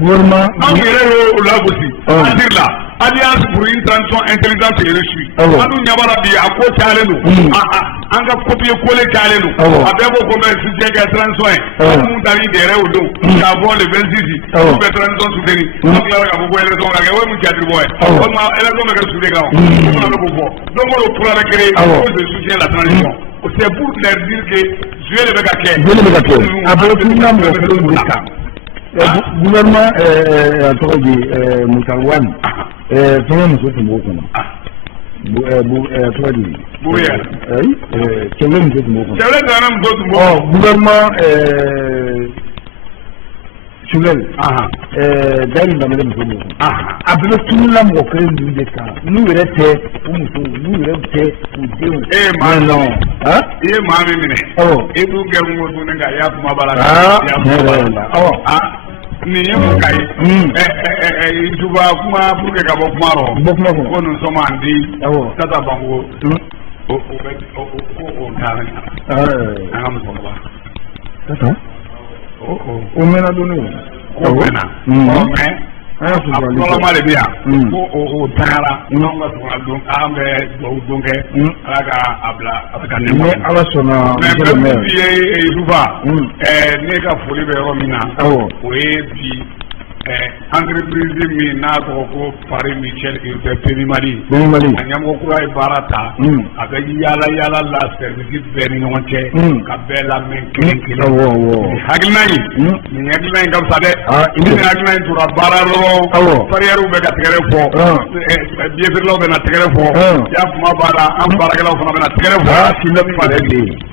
gouvernement anw yɛrɛ y'o lagosi c'est-à-dire la alliance pour une transition intelligente et réussie an dun ɲɛ b'a la bi a ko cayalen don an ka copier coller cayalen don a bɛɛ ko ko bɛ soutien kɛ transition ye an mun ta ni dɛrɛ o don k'a fɔ le 26 k'u bɛ transition soutenir an tilara k'a fɔ ko élection ka kɛ o ye mun jatigi bɔ ye o tuma élection bɛ kɛ su de kan o fana bɛ k'o fɔ donc o kura bɛ créer ko je soutiens la transition c'est pour leur dire que jouer de bɛ ka kɛ a bɛ kuma mɔgɔ kelen de kan gouvernement a tɔgɔ di Mutawani fɛngɛ muso tun b'o kɔnɔ tɔgɔ di cɛwle muso tun b'o kɔnɔ gouvernement Sugɛl Dayi Danbɛlɛ muso b'o kɔnɔ a bɛɛ bɛ tununna mɔgɔ kelen ninnu de kan n'u yɛrɛ tɛ u muso n'u yɛrɛ tɛ u denw i ye maa min minɛ e b'u kɛ mun tuguni ka y'a kuma b'a la nin ye mun ka ye juba kuma pour que ka bɔ kuma rɔ ko nous sommes en dit Tata Bango o taara an ka musokɔrɔba Tata o mɛnna dɔɔni o mɛnna mais fɔlɔma de bɛ yan ko o taara n'anw ka sɔrɔ don an bɛ dugawu don kɛ ala ka a bila a bɛ ka nɛma ni ala sɔnna mais fɛn min ye Yusufa ne ka foli bɛ yɔrɔ min na o ye bi entreprise min n'a tɔgɔ ko Paris Michel Périmali a ɲɛmɔgɔ kura ye baara ta a bɛ yaala yaala la service bɛɛ ni ɲɔgɔn cɛ ka bɛɛ lamɛn kelen kelen nin hakilina in hakilina in ka fisa dɛ ni nin hakilina in tora baara dɔrɔn fariyɛriw bɛ ka tɛgɛrɛ fɔ biyefeerelaw bɛ na tɛgɛrɛ fɔ y'a kuma b'a la an baarakɛlaw fana bɛ na tɛgɛrɛ fɔ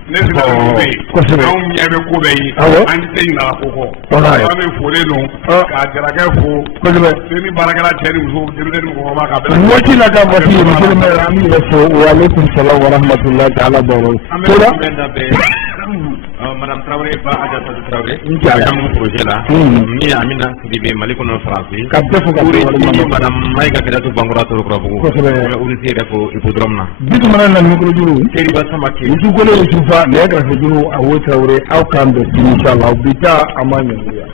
ne silamɛw bɛ yen anw ɲɛ bɛ ko bɛɛ ye an tɛ ɲinɛ a ko kɔ an bɛ foli don k'a jarakɛ fo ni baarakɛla cɛ ni muso denmisɛnnin ni mɔgɔkɔrɔba ka bɛɛ waati la ka waati monsieur le maire an b'i yɛrɛ fo wa aleykum salaam wa rahmatulahi ta'ala baro Madame Traoré ba Adjata Traoré jamu projet la ni Amina Sidibe Mali kɔnɔ France ka bɛɛ fo ka wari Madame Maïga Kɛlɛtu Bangura Torokurabugu olu se yɛrɛ fo hippodrome na bitu mana na micro juru Seriba Samake musu gole Yusufa ne kɛrɛfɛ juru a wo Traoré aw k'an bɛn inshallah bi taa an b'a ɲɛngoya